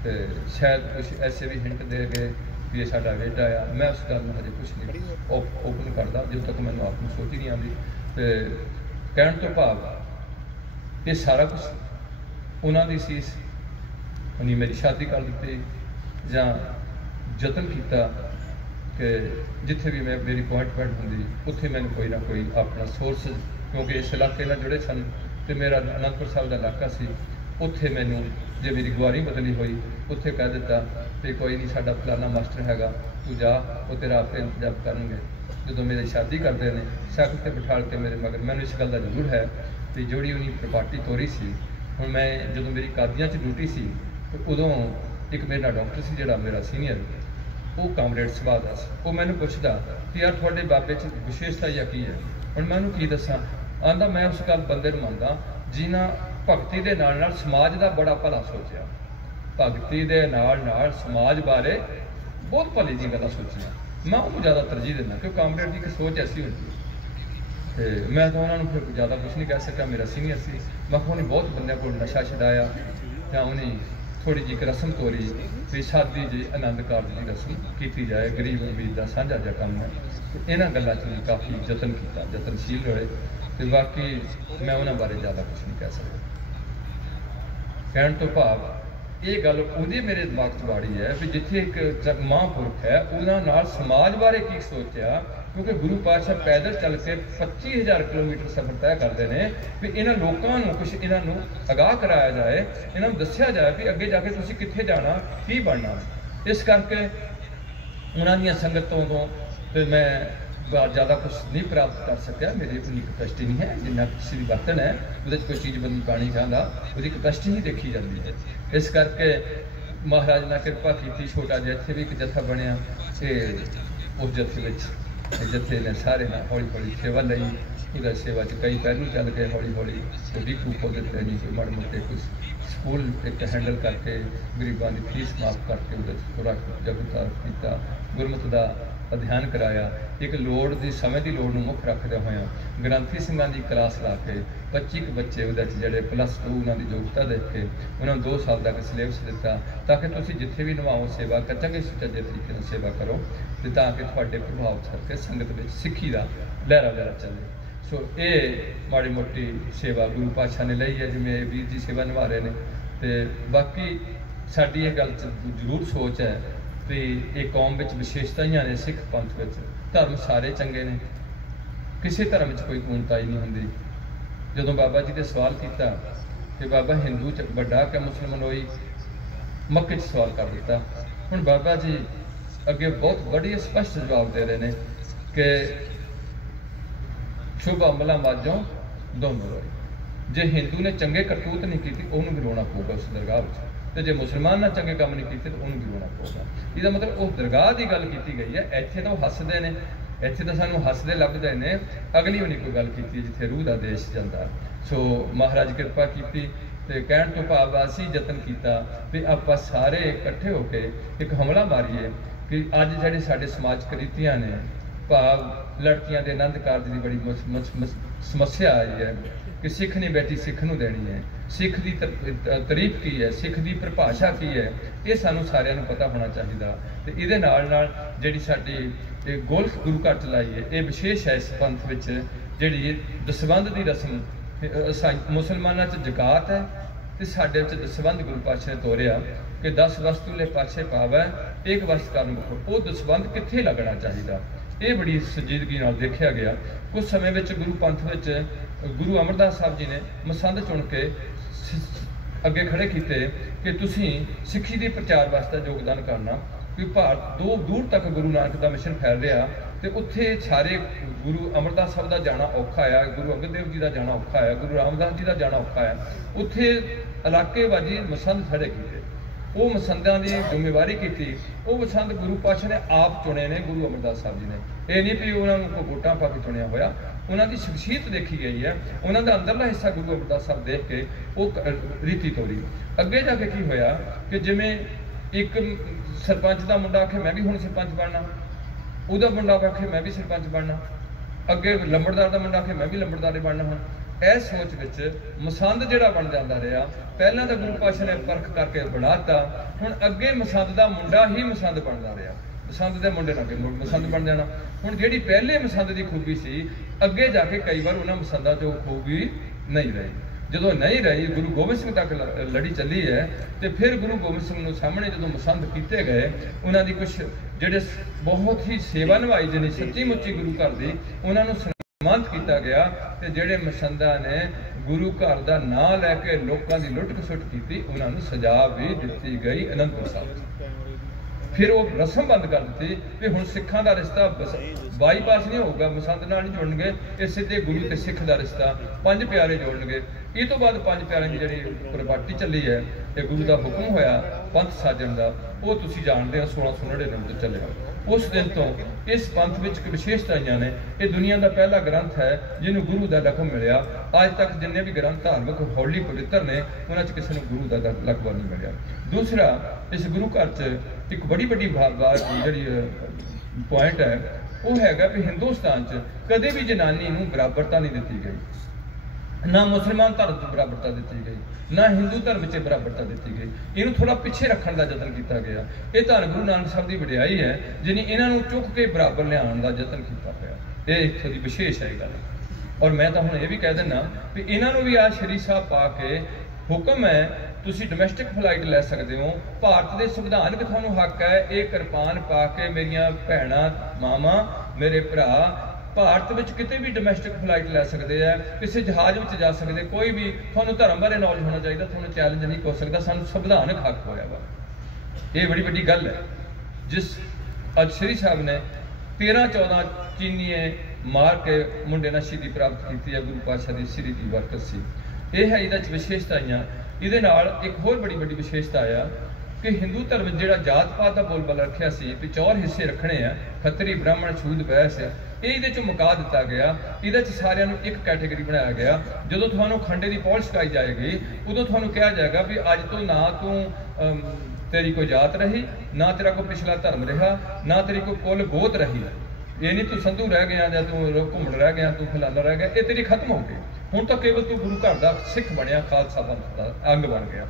तो शायद कुछ ऐसे भी हिंट दे गए भी ये साडा बेटा आ। मैं उस गल में हजे कुछ नहीं ओपन करता जब तक मैंने आप सोच ही नहीं आती। तो कहण तो भाव ये सारा कुछ उन्होंने सीस उन्हें मेरी शादी कर दी जां जतन किया कि जिथे भी मैं मेरी अपॉइंटमेंट होंगी उत्थे मैंने कोई ना कोई अपना सोर्स, क्योंकि इस इलाके नाल जुड़े सन तो मेरा अनंदपुर साहब का इलाका सी, उत्थे मैनू जे मेरी गुआरी बदली हुई उत्थे कह दिता कि कोई नहीं साडा फलाना मास्टर हैगा, तू जा वो तेरा आपे इंतजाम करेंगे। जो मेरी शादी करते हैं सख्त से बिठा के मेरे मगर मैंने इस गल का जरूर है कि जोड़ी उन्हीं प्रपार्टी तोरी सी। हुण मैं जो मेरी कादियां च ड्यूटी सी तो उदों एक मेरा डॉक्टर से जोड़ा मेरा सीनियर वो कामरेड सुभाਅ दा सी, वो मैनूं पुछदा कि यार तुहाडे बाबे च विशेषता या की है। हुण मैं उहनूं की दसां, आंदा मैं उस गल बंदे नूं मंनदा जिन्हां भगती दे नाल नाल समाज का बड़ा भला सोचा, भगती दे नाल नाल समाज बारे बहुत भली दी गल्लां सोचियां। मैं उन्होंने ज़्यादा तरजीह दिंदा क्योंकि कामरेड की एक सोच ऐसी होती है। मैं तो उन्होंने फिर ज़्यादा कुछ नहीं कह सका, मेरा सीनियर सी। मैं उन्हें बहुत बंदे को नशा छड़ाया या उन्हें थोड़ी जी रस्म तोरी भी शादी जी आनंद कारज की रस्म की जाए, गरीब अमीर का साझा जहा काम है। तो इन्होंने गलों च काफ़ी जतन किया, जतनशील होए। तो बाकी मैं उन्होंने बारे ज़्यादा कुछ नहीं कह सकता। कहण तो भाव ये गल उहदी मेरे दिमाग च वाड़ी है भी जिथे एक महापुरख है उन्होंने समाज बारे की सोचा, क्योंकि गुरु पातशाह पैदल चल के 25,000 किलोमीटर सफर तय करते हैं भी इन्होंने लोगों को कुछ इन्हों अगाह कराया जाए, इन्हों दसिया जाए भी अगे जाके तुसीं कित्थे जाना की बनना। इस करके उन्होंने संगतों तो मैं ज़्यादा कुछ नहीं प्राप्त कर सकिया, मेरी उन्नी कैपेसिटी नहीं है जिन्ना किसी भी बर्तन है वो कोई चीज़ बंदी पानी चाहता वो कैपेसिटी ही देखी जाती है। इस करके महाराज ने कृपा की छोटा जिहा इत्थे भी एक जत्था बनया, उस जत्थे जत्थे ने सारे ने हौली हौली सेवा लई। ਉਹਦਾ सेवा च कई पहलू चल गए। हौली हौली कोई डिपो दिते नहीं, कोई माड़े मोटे कुछ स्कूल एक हैंडल करके गरीबों की फीस माफ करके वो थोड़ा जागरूकता किया, गुरमत का अध्ययन कराया। एक लोड़ की समय की लोड़ मुख रखते हुए ग्रंथी सिंह की क्लास ला के 25 बच्चे वो जोड़े +2 उन्होंने योग्यता देख के उन्होंने 2 साल तक सिलेबस दिता ताकि तुम जिथे भी निभाओ सेवा कर चंगे सुचजे तरीके सेवा करो, तो ताकि थोड़े प्रभाव करके संगत में सिक्खी का लहरा लहरा चले। सो ये माड़ी मोटी सेवा गुरु पातशाह ने ली है, जिमें वीर जी सेवा निभा रहे हैं। तो बाकी साड़ी ये गल जरूर सोच है कि ये कौम में विशेषताइयां ने, सिख पंथ में धर्म सारे चंगे ने, किसी धर्म च कोई ऊनताई नहीं होंगी। जो बाबा जी ने सवाल किया कि बाबा हिंदू च बड़ा क्या मुसलमानोई, मक्के च सवाल कर दिता। हुण बाबा जी अगे बहुत बड़ी स्पष्ट जवाब दे रहे हैं कि शुभ अमला माजों दोनों रोई। जे हिंदू ने चंगे करतूत नहीं की उन्होंने भी रोना पऊगा उस दरगाह में, तो जे मुसलमान ने चंगे काम नहीं किए तो उन्होंने भी रोना पऊगा। इसका मतलब उस दरगाह की गल की गई है। इत्थे तो हसदे ने, इत्थे तो सानू हसदे लभदे ने, अगली भी नहीं कोई गल की जिथे रूह का देश जाता। सो महाराज कृपा की तो कहण तो भाव असी यतन किया भी आप सारे इकट्ठे होकर एक हमला मारीए कि अज जिहड़े साडे समाज करीतियां ने, भाव लड़कियां के आनंद कारज की बड़ी समस्या आई है कि सिख नहीं बेटी सिख नूं देनी है, सिख की तारीफ की है, सिख की परिभाषा की है, ये सानू सारिਆਂ ਨੂੰ पता होना चाहिए। तो ये जिहड़ी साडी गोल्फ गुरु घर चलाई है, ये विशेष है इस पंथ विच जिहड़ी दसबंध की रस्म मुसलमानों च जकात है, तो साडे विच दसबंध गुरु पातशाह ने तोरिया कि 10 वस्तु ले पाछे पावै एक वस्त कर्म बखो। वो दसबंध कित्थे लगना चाहिए, ये बड़ी संजीदगी नाल देखा गया। कुछ समय में गुरु पंथ में गुरु अमरदास साहब जी ने मसंद चुन के अगे खड़े किए कि तुसीं सिक्खी के प्रचार वास्ते योगदान करना, क्योंकि भारत दूर तक गुरु नानक का मिशन फैल रहा, तो उत्थे सारे गुरु अमरदास साहब का जाना औखा है, गुरु अंगद देव जी का जाना औखा है, गुरु रामदास जी का जाना औखा है। उत्थे इलाकेबाजी मसंद खड़े किए, वो मसंदा की जिम्मेवारी की, वो मसंद गुरु पातशाह ने आप चुने ने, गुरु अमरदास साहब जी ने। ये नहीं भी उन्होंने कोई वोटां पा के चुनिया होया, उन्होंने शख्सियत देखी गई है, उन्होंने अंदरला हिस्सा गुरु अमरदास साहब देख के वो रीति तोरी। अगे जाके की होया कि जिमें एक सरपंच का मुंडा आखे मैं भी हुण सरपंच बनना, उहदा मुंडा आखे मैं भी सरपंच बनना, अगे लंबड़दार का मुंडा आखे मैं भी लंबड़दार बनना। हुण इस सोच विच मसंद जिहड़ा बन जाता रहा, पहला तो गुरु पातशाह ने परख करके बनाता, हुण अगे मसंद का मुंडा ही मसंद बनता रहा, मसंद के मुंडे ना मसंद बन जाना। हुण जिहड़ी पहले मसंद की खूबी सी, अगे जाके कई बार उन्होंने मसंदा जो खूबी नहीं रही, जो नहीं रही गुरु गोबिंद सिंह तक लड़ी चली है, तो फिर गुरु गोबिंद सिंह सामने जो मसंद किए गए, उन्होंने कुछ जोड़े बहुत ही सेवा निभाई जिन्हें सच्ची मुच्ची गुरु घर की, उन्होंने सन्मानित किया गया। तो जोड़े मसंदा ने गुरु घर का नां लैके लोगों की लुट खसुट की, उन्होंने सजा भी दी गई आनंदपुर साहब। फिर वो रस्म बंद कर दी कि हुण सिखां का रिश्ता बाईपास नहीं होगा, मसंद नाल नहीं जोड़नगे, ये सीधे गुरु ते सिख का रिश्ता 5 प्यारे जोड़नगे। इस तो बाद 5 प्यारे की जी प्रपार्टी चली है, ये गुरु का हुक्म होया पंथ साजन का, वो तुसीं जानते हो 1699 चलिया। उस दिन तो इस पंथ में विशेषताइयां ने, ये दुनिया का पहला ग्रंथ है जिन्होंने गुरु का लकब मिलया। अज तक जिन्ने भी ग्रंथ धार्मिक हौली पवित्र ने, उन्होंने किसी ने गुरु का लकबा नहीं मिलया। दूसरा, इस गुरु घर च एक बड़ी बड़ी जी पॉइंट है, वो है भी हिंदुस्तान च कदे भी जनानी नूं बराबरता नहीं दी गई, ना मुसलमान धर्म च बराबरता दी गई, ना हिंदू धर्म च बराबरता दी गई। इन्हूं थोड़ा पिछे रखने का यतन किया गया। ये धन गुरु नानक साहब की वडियाई है जिन्हें इन्हों चुक के बराबर लियाउण का यतन किया गया। ये इत्थों की विशेष है गल। और मैं तो हुण ये भी कह दिना भी इन्हों भी आ श्री साहब पा के हुक्म है, तुसी डोमैसटिक फ्लाइट लै सकते हो, भारत के संविधान में तुहानूं हक है ये किरपान पा के मेरिया भैणां मावां मेरे भरा भारत में कितने भी डोमैसटिक फ्लाइट लै सकते हैं, किसी जहाज में जा सकते, कोई भी थोड़ा धर्म बारे नॉलेज होना चाहिए, थोड़ा चैलेंज नहीं हो सकता, सानूं संविधानक हक होया वा। ये बड़ी वड्डी गल है जिस अज श्री साहब ने 13-14 चीनीए मार के मुंडे ने शहीदी प्राप्त की है, गुरु पातशाह की श्री दी बरकत सी। यह है ये विशेषताइयां। ये एक होर बड़ी बड़ी विशेषता आ कि हिंदू धर्म जिहड़ा जात पात का बोलबाला रखिया सी भी 4 हिस्से रखने आ, खत्तरी ब्राह्मण छूत बैस, ये चों मुका दिता गया। ये सारिਆਂ ਨੂੰ एक कैटेगरी बनाया गया। जो थानू खंडे की पौल छकाई जाएगी उदों थानू कहा जाएगा भी अज तो ना तू तेरी कोई जात रही, ना तेरा कोई पिछला धर्म रहा, ना तेरी कोई कुल गोत रही। ये नहीं तू संधू रह गया या तू घूमण रह गया, तू फलाना रह गया, ये तेरी खत्म हो गई। हुण तो केवल तू गुरु घर का सिख बनया, खालसा पंथ का अंग बन गया।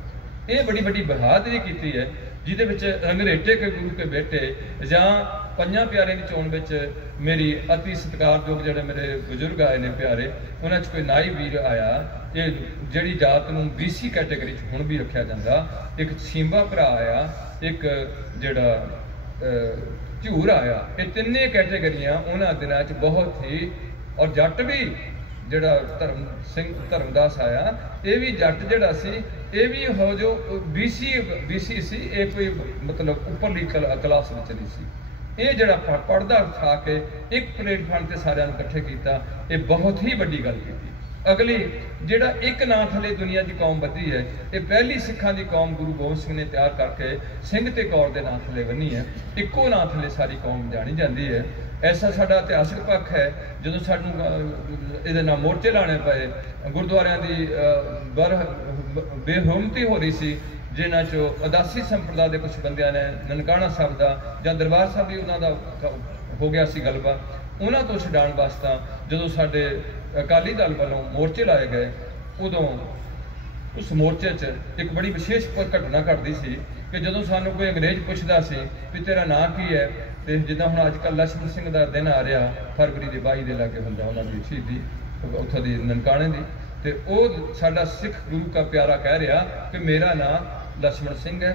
ये बड़ी बड़ी बहादुरी की है जिहदे विच अंग्रेजे के गुरु के बेटे जां पंजां प्यारे की चोण विच मेरी अति सत्कारयोग जिहड़े मेरे बजुर्ग आए ने प्यारे, उन्हां च कोई नाई वीर आया। ये जिहड़ी जात नूं BC कैटेगरी च हुण भी रखिया जांदा। एक सींबा भरा आया, एक जिहड़ा झूर आया। ये तिन्ने कैटेगरियां उन्हां दिनां च बहुत ही, और जट भी जिहड़ा धर्म सिंह धर्मदास आया, ये भी जट जिहड़ा सी, ये भी हो जो BC सी, ये कोई मतलब उपरली क्लास में चली सी। ये जिहड़ा पढ़दा उठा के एक प्लेटफार्म से सारिਆਂ ਨੂੰ इकट्ठे किया, ये बहुत ही वड्डी गल की। अगली जिहड़ा एक नां थले दुनिया की कौम बधी है, ये पहली सिखां की कौम गुरु गोबिंद सिंह ने तैयार करके सिंह ते कौर के नां थले बनी है। इक्को नां थले सारी कौम जानी जाती है। ऐसा साडा इतिहासक पक्ष है। जो सानू इहदे नाल मोर्चे लाने पे, गुरुद्वारियां की बेहुरमती हो रही सी, जिन्हां चो अदासी संप्रदाय के कुछ बंदियां ने ननकाना साहब का जां दरबार साहब भी उन्हां दा हो गया सी गलबा। उन्हां तो छडाण वास्ते जो साडे अकाली दल वालों मोर्चे लाए गए, उदों उस मोर्चे च एक बड़ी विशेष घटना घटती सी कि जो सानू कोई अंग्रेज पुछदा सी भी तेरा नां की है, तो जिद्दां हुण अजकल लक्ष्मण सिंह का दिन आ रहा, फरवरी के 22 के लागे हुंदा उन्हां दी शहीदी उत्थों दी ननकाणे दी, तो वो साडा सिख गुरु का प्यारा कह रहा कि मेरा नां लक्ष्मण सिंह है।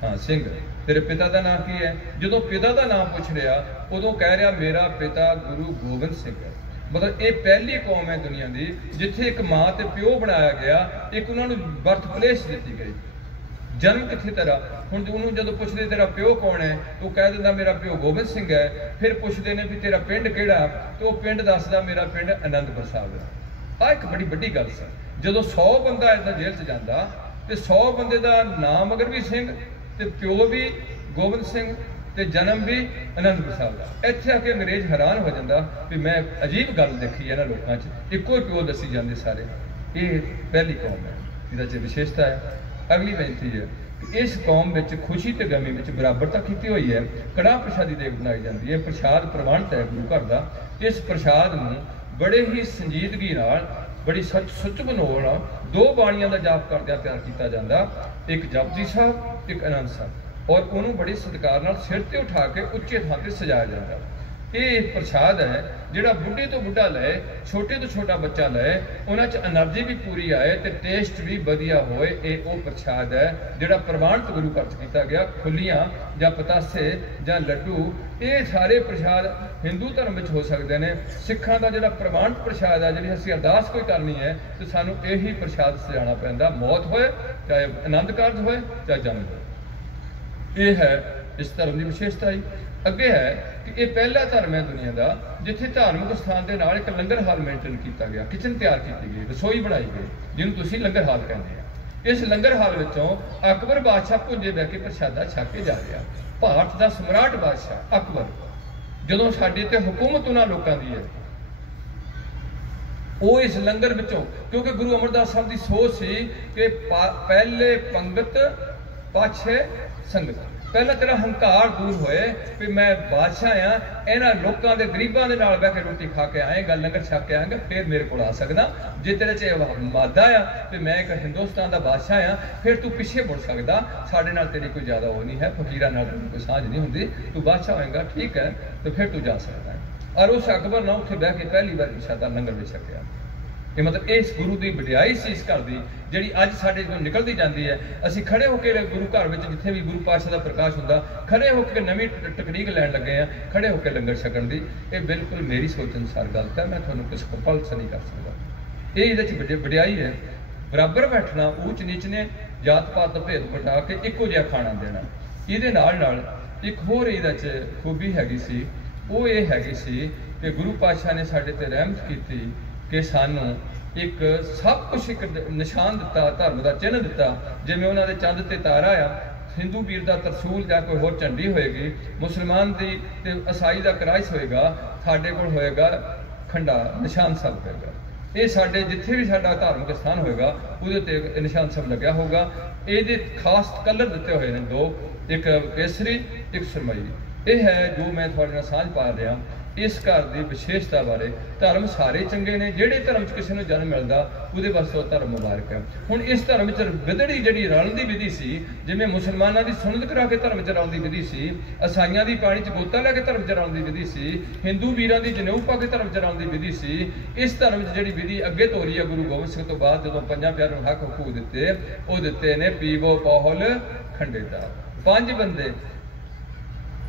हाँ सिंह, तेरे पिता का नाम की है? जो पिता का नाम पूछ रहा उदों कह रहा मेरा पिता गुरु गोबिंद सिंह है। मतलब ये पहली कौम है दुनिया की जिथे एक माँ ते प्यो बनाया गया, एक उन्होंने बर्थ प्लेस दी गई, जन्म कितने तेरा। हुण उन्होंने जो पुछते तेरा प्यो कौन है, तो कह दिंदा मेरा प्यो गोबिंद सिंह है। फिर पुछते हैं भी तेरा पिंड किहड़ा, तो पिंड दसदा मेरा पिंड आनंदपुर साहिब है। आ एक बड़ी वड्डी गल सी। जो 100 बंदा इदा जेल च जांदा ते 100 बंदे का नाम अगर भी सिंह ते प्यो भी गोबिंद सिंह ते जन्म भी आनंदपुर साहिब का। इत्थे आके अंग्रेज हैरान हो जाता भी मैं अजीब गल देखी है ना, लोगों च इक्को ही प्यो दसी जाते सारे। ये पहली कौम है, इसदा विशेषता है। अगली बेनती है कि इस कौम में खुशी ते गमी में बराबरता की हुई है। कड़ाह प्रसादी देग बनाई जाती है, प्रसाद प्रवानित है गुरु घर का। इस प्रसाद में बड़े ही संजीदगी नाल, बड़ी सुच बनोड़ दो बाणियां का जाप करदे तैयार किया जाता, एक जपजी साहब, एक आनंद साहब, और उन्होंने बड़े सत्कार नाल सिर ते उठा के उच्चे थां ते सजाया जाता। ये प्रसाद है जिहड़ा बुढ़े तो बुढ़ा लै, छोटे तो छोटा बच्चा लै, उन्हां च एनर्जी भी पूरी आए ते टेस्ट भी वधिया होए। ये वो प्रसाद है जिहड़ा प्रवानित गुरु घर किया गया। खुलियां जां पतासे जां लड्डू, ये सारे प्रसाद हिंदू धर्म में हो सकते हैं। सिखां दा जिहड़ा प्रवानित प्रसाद है, जिहड़ी असीं अरदास कोई करनी है तो सानू यही प्रसाद सजाना पैंदा, मौत होए चाहे आनंद कारज होए चाहे जन्म होए। ये है इस धर्म की विशेषता ही। अगे है कि यह पहला धर्म है दुनिया का जिथे धार्मिक स्थान के नाल एक लंगर हाल मेंटेन किया गया, किचन तैयार की गई, रसोई बनाई गई, जिन्होंने तुसीं लंगर हाल कहते हैं। इस लंगर हाल विचों अकबर बादशाह भुंजे बह के प्रसादा छक के जा रहा। भारत का सम्राट बादशाह अकबर जो साडे ते हुकूमत उन्हां लोकां दी है, वो इस लंगर विचों, क्योंकि गुरु अमरदास साहब की सोच सी कि पहले पंगत पाछे संगत। पहला तेरा हंकार दूर होए कि मैं बादशाह हाँ, इन्हां लोकां दे गरीबां दे नाल बैठ के रोटी खा के आएगा, लंगर छक के आएगा, फिर मेरे को आ सकदा। जे तेरे च मादा आ कि मैं एक हिंदुस्तान का बादशाह हाँ, फिर तू पिछे मुड़ सकदा। साडे नाल तेरी कोई ज़्यादा वो नहीं है, फकीरां नाल कोई साझ नहीं होंदी, तू बादशाह होएगा ठीक है, तो फिर तू जा सकता है। और उस अकबर ने उत्थे बह के पहली बार प्रसादा लंगर में छकिया। ये मतलब इस गुरु की वडियाई सी इस घर की, जी अज साडे कोल निकलती जाती है। असीं खड़े होकर गुरु घर में जिथे भी गुरु पातशाह का प्रकाश होंदा, खड़े होकर नवी तकनीक लैन लगे हैं, खड़े होकर लंगर छकण की। ये बिल्कुल मेरी सोच अनुसार गलत है, मैं तुहानूं कुछ कंपल्स नहीं कर सकता। ये वडियाई है। बराबर बैठना, ऊच नीच ने जात पात का भेद बटा के इक्को जिहा खाना देना। ये नाल एक होर इहदे खूबी हैगी सी, वो ये हैगी सी कि गुरु पातशाह ने साडे ते रहमत कीती कि सानू एक सब कुछ एक निशान दिता, धर्म का चिन्ह दिता। जिवें उन्होंने चंद ते तारा आ, हिंदू वीर का तरसूल या कोई होर झंडी होएगी, मुसलमान की ते ईसाई का क्राइस होएगा, साडे कोल होएगा खंडा निशान साहब होएगा। ये साडे जिथे भी साडा धार्मिक स्थान होएगा उहदे ते निशान साहब लग्या होगा। ये खास कलर दिते हुए हैं दो, एक केसरी एक सुरमई। यह है जो मैं थोड़े नाल सांझ पा रहा इस घर की विशेषता बारे। धर्म सारे चंगे ने, जिहड़े धर्म च किसी को जन्म मिलता उहदे वास्ते धर्म मुबारक है। हुण इस धर्म च विधड़ी जिहड़ी रलण दी विधि सी, जिवें मुसलमानां दी सुनत करा के धर्म च रलण दी विधि सी, ईसाइयां दी पानी च गोता लैके धर्म च रलण दी विधि सी, हिंदू वीरां दी जनेऊ पा के धर्म च रलण दी विधि सी। इस धर्म च जिहड़ी विधि अगे तोरी है गुरु गोबिंद सिंह तो बाद जदों पंजां प्यारिਆਂ ਨੂੰ हक हकूक दिते, ਉਹ दिते ने पीवो पौहल खंडेदार। 5 बंदे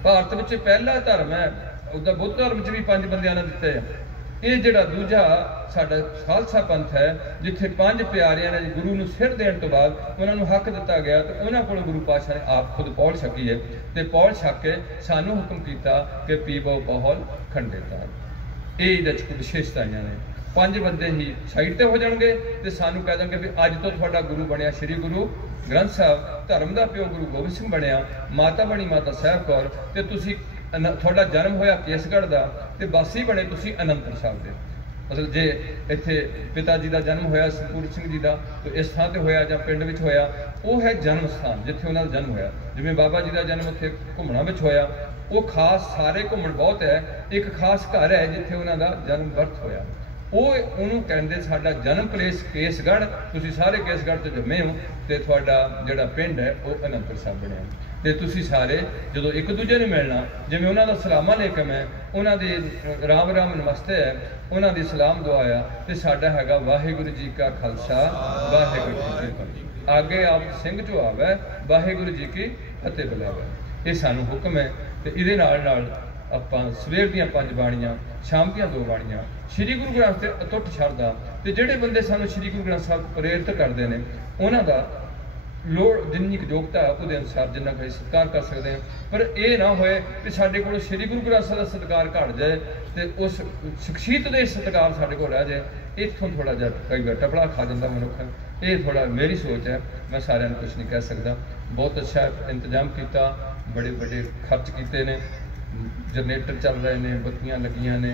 भारत विच पहला धर्म है, उदा बुद्ध धर्म च भी 5 बंदियां ने दिते है। ये जिहड़ा दूजा साडा खालसा पंथ है, जिथे 5 प्यारिਆਂ ने गुरु नूं सिर देण तो बाद उन्होंने हक दिता गया, तो उन्होंने को गुरु पातशाह ने आप खुद पौड़ छकी है, तो पौड़ छक के सानू हुक्म किया कि पीवो पौहल खंडेदार। ये विशेषताएं ने 5 बंदे ही साइड ते हो जाएंगे, तो सानू कह देंगे भी अज तो तुहाडा गुरु बनया श्री गुरु ग्रंथ साहब, धर्म का प्यो गुरु गोबिंद सिंह बनया, माता बनी माता साहब कौर, तो तुसी थोड़ा जन्म होया केसगढ़ का, तो बासी बने तुसी अनंतपुर साहब के। मतलब जे इत्थे पिता जी का जन्म होया सतपुर सिंह जी का, तो इस थां ते होया जां पिंड विच होया, वो है जन्म स्थान जिथे उन्हों का जन्म होया। जिवें बाबा जी का जन्म उत्थे घुमणा विच होया, वो खास सारे घुमण बहुत है, एक खास घर है जिथे उन्हों का जन्म बर्थ होया। वो उन्होंने कहते साडा जन्म प्लेस केसगढ़, तुसी सारे केसगढ़ तो जम्मे हो, तो तुहाडा जिहड़ा पिंड है वो अनंतपुर साहब बनिया। तो तुसी सारे जो एक दूजे ने मिलना, जिवें उन्हां दा सलामा लेकम है, उन्हां दी राम राम नमस्ते है, उन्हां दी सलाम दुआ है, तो साडा हैगा वाहिगुरू जी का खालसा वाहिगुरू जी की फतेह। आगे आप सिंह जो आवे वाहिगुरू जी की फतेह बुलावे। ये सानू हुक्म है। तो इहदे नाल नाल आपां सवेर दीयां 5 बाणियां, शाम दीयां 2 बाणियां, श्री गुरु ग्रंथ से अटुट शरदा, तो जिहड़े बंदे सानू श्री गुरु ग्रंथ साहब प्रेरित करते हैं, उन्हां दा लोड़ जिन्नी योग्यता उहदे अनुसार जिन्ना कोई सत्कार कर सकते हैं। पर यह ना होए कि साडे कोल श्री गुरु ग्रंथ साहब का सत्कार घट जाए, तो उस शख्सियत के सत्कार साडे कोल रह जाए, इत्थों थोड़ा जिहा कई बार टपड़ा खा जाता मनुख। ये थोड़ा मेरी सोच है, मैं सारिਆਂ ਨੂੰ कुछ नहीं कह सकता। बहुत अच्छा इंतजाम किया, बड़े बड़े खर्च किए ने, जनरेटर चल रहे हैं, बत्तियां लगियां ने,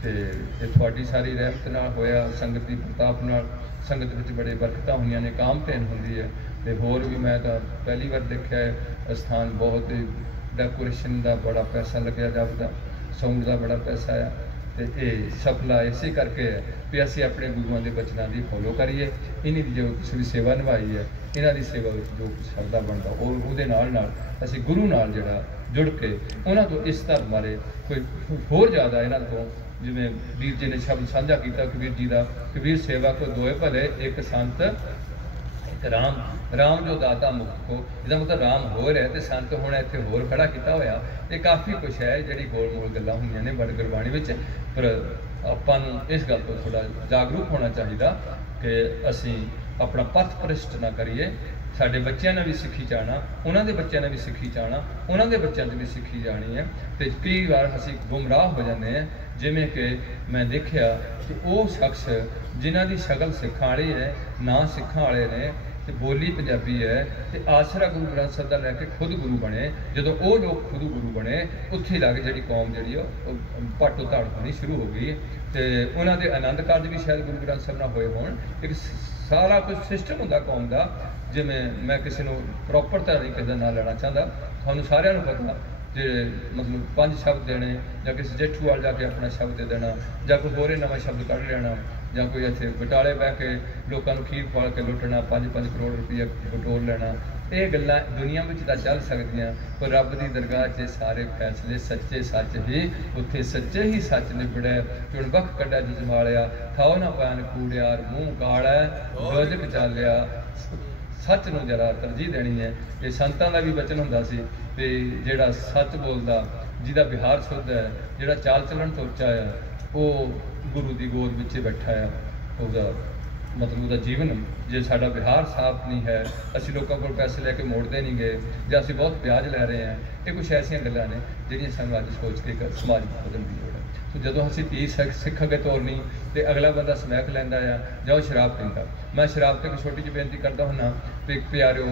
तो थोड़ी सारी रहमत नाल होया, संगत की प्रताप नाल संगत विच बड़े बरकत हुई ने, काम धेन होंदी है। तो होर भी मैं तो पहली बार देखा है स्थान, बहुत डेकोरेशन का बड़ा पैसा लग्या जापदा, सौंग का बड़ा पैसा है। तो ये सफला इसे करके है भी असीं अपने गुरुओं के बचनों की फॉलो करिए, इन्हीं की जो कुछ भी सेवा निभाई है, इन्हों की सेवा जो कुछ शब्दा बनता और उहदे नाल असीं गुरु नाल जिहड़ा जुड़ के उन्होंने तो इस धर्म बारे कोई होर ज़्यादा इन्हों को, जिवें वीर जी ने शब्द साझा किया कबीर जी का, कबीर सेवा को दोए भले एक संत एक राम, राम जो दाता मुक्त को, इसका मतलब राम होर है, तो संत होना इत्थे होर खड़ा किया होया। ये काफ़ी कुछ है जिहड़ी गोल मोल गल्लां होईयां ने बड़ गुरबाणी विच, पर आपां नूं इस गल तो थोड़ा जागरूक होना चाहिए कि असीं अपना पथ भ्रष्ट ना करिए। साडे बच्चों ने भी सिक्खी जाना, उन्होंने बच्चों ने भी सिक्खी जाना, उन्होंने बच्चों से भी सिक्खी जानी है। तो कई बार असीं गुमराह हो जाते हैं, जिमें कि मैं देखा कि वो शख्स जिन्हों की शक्ल सिखा वाली है, ना सिखा वाले ने, तो बोली पंजाबी है, तो आसरा गुरु ग्रंथ साहब का लैके खुद गुरु बने। जो वो लोग खुद गुरु बने, उत्थे लग जी कौम जी भट्टो धड़ होनी शुरू हो गई। तो उन्होंने आनंद कारज भी शायद गुरु ग्रंथ साहब ना होए होण। एक सारा कुछ सिस्टम होंदा कौम का, जिवें मैं किसी को प्रॉपर तो नहीं किसी का नाम लेना चाहता, थानू सारिਆਂ ਨੂੰ पता जे मतलब 5 शब्द देने, या किसी जेठू वाल जाके अपना शब्द दे देना, या कोई होरे नवा शब्द कढ़ लेना, या कोई इत्थे बटाले बह के लोगों को खीर पा के लुटना, 5-5 करोड़ रुपया बटोर लेना। ये गल्लां दुनिया में तो चल सकदियां, पर रब की दरगाह च सारे फैसले सच्चे सच ही, उत्थे सच्चे ही सच निबड़े। हुण बख कड्डा जमालिया, थाओ ना पैन कूड़ियार, मूँह काला गजक चालिया, सच नूं जरा तरजीह देनी है। ये संतां दा भी वचन हुंदा सी भी जिहड़ा सच बोलदा, जिहदा बिहार शुद्ध है, जिहड़ा चाल चलन तो उच्चा है, वो गुरु की गोद विच बैठा है। उसका मतलब उसका जीवन जे साडा बिहार साफ नहीं है, असीं लोगों को पैसे लैके मोड़ते नहीं गए, या असीं बहुत ब्याज लै रहे हैं, ये कुछ ऐसियां गल्लां ने जिहड़ियां सानूं अज सोच के एक समाज बदलण दी लोड़ है। तो जदों असीं धी सिख अगे तोरनी, तो अगला बंदा समैक लैंदा है, जां शराब पींदा। मैं शराब ते एक छोटी जी बेनती करता हुन्ना भी प्यारिओ,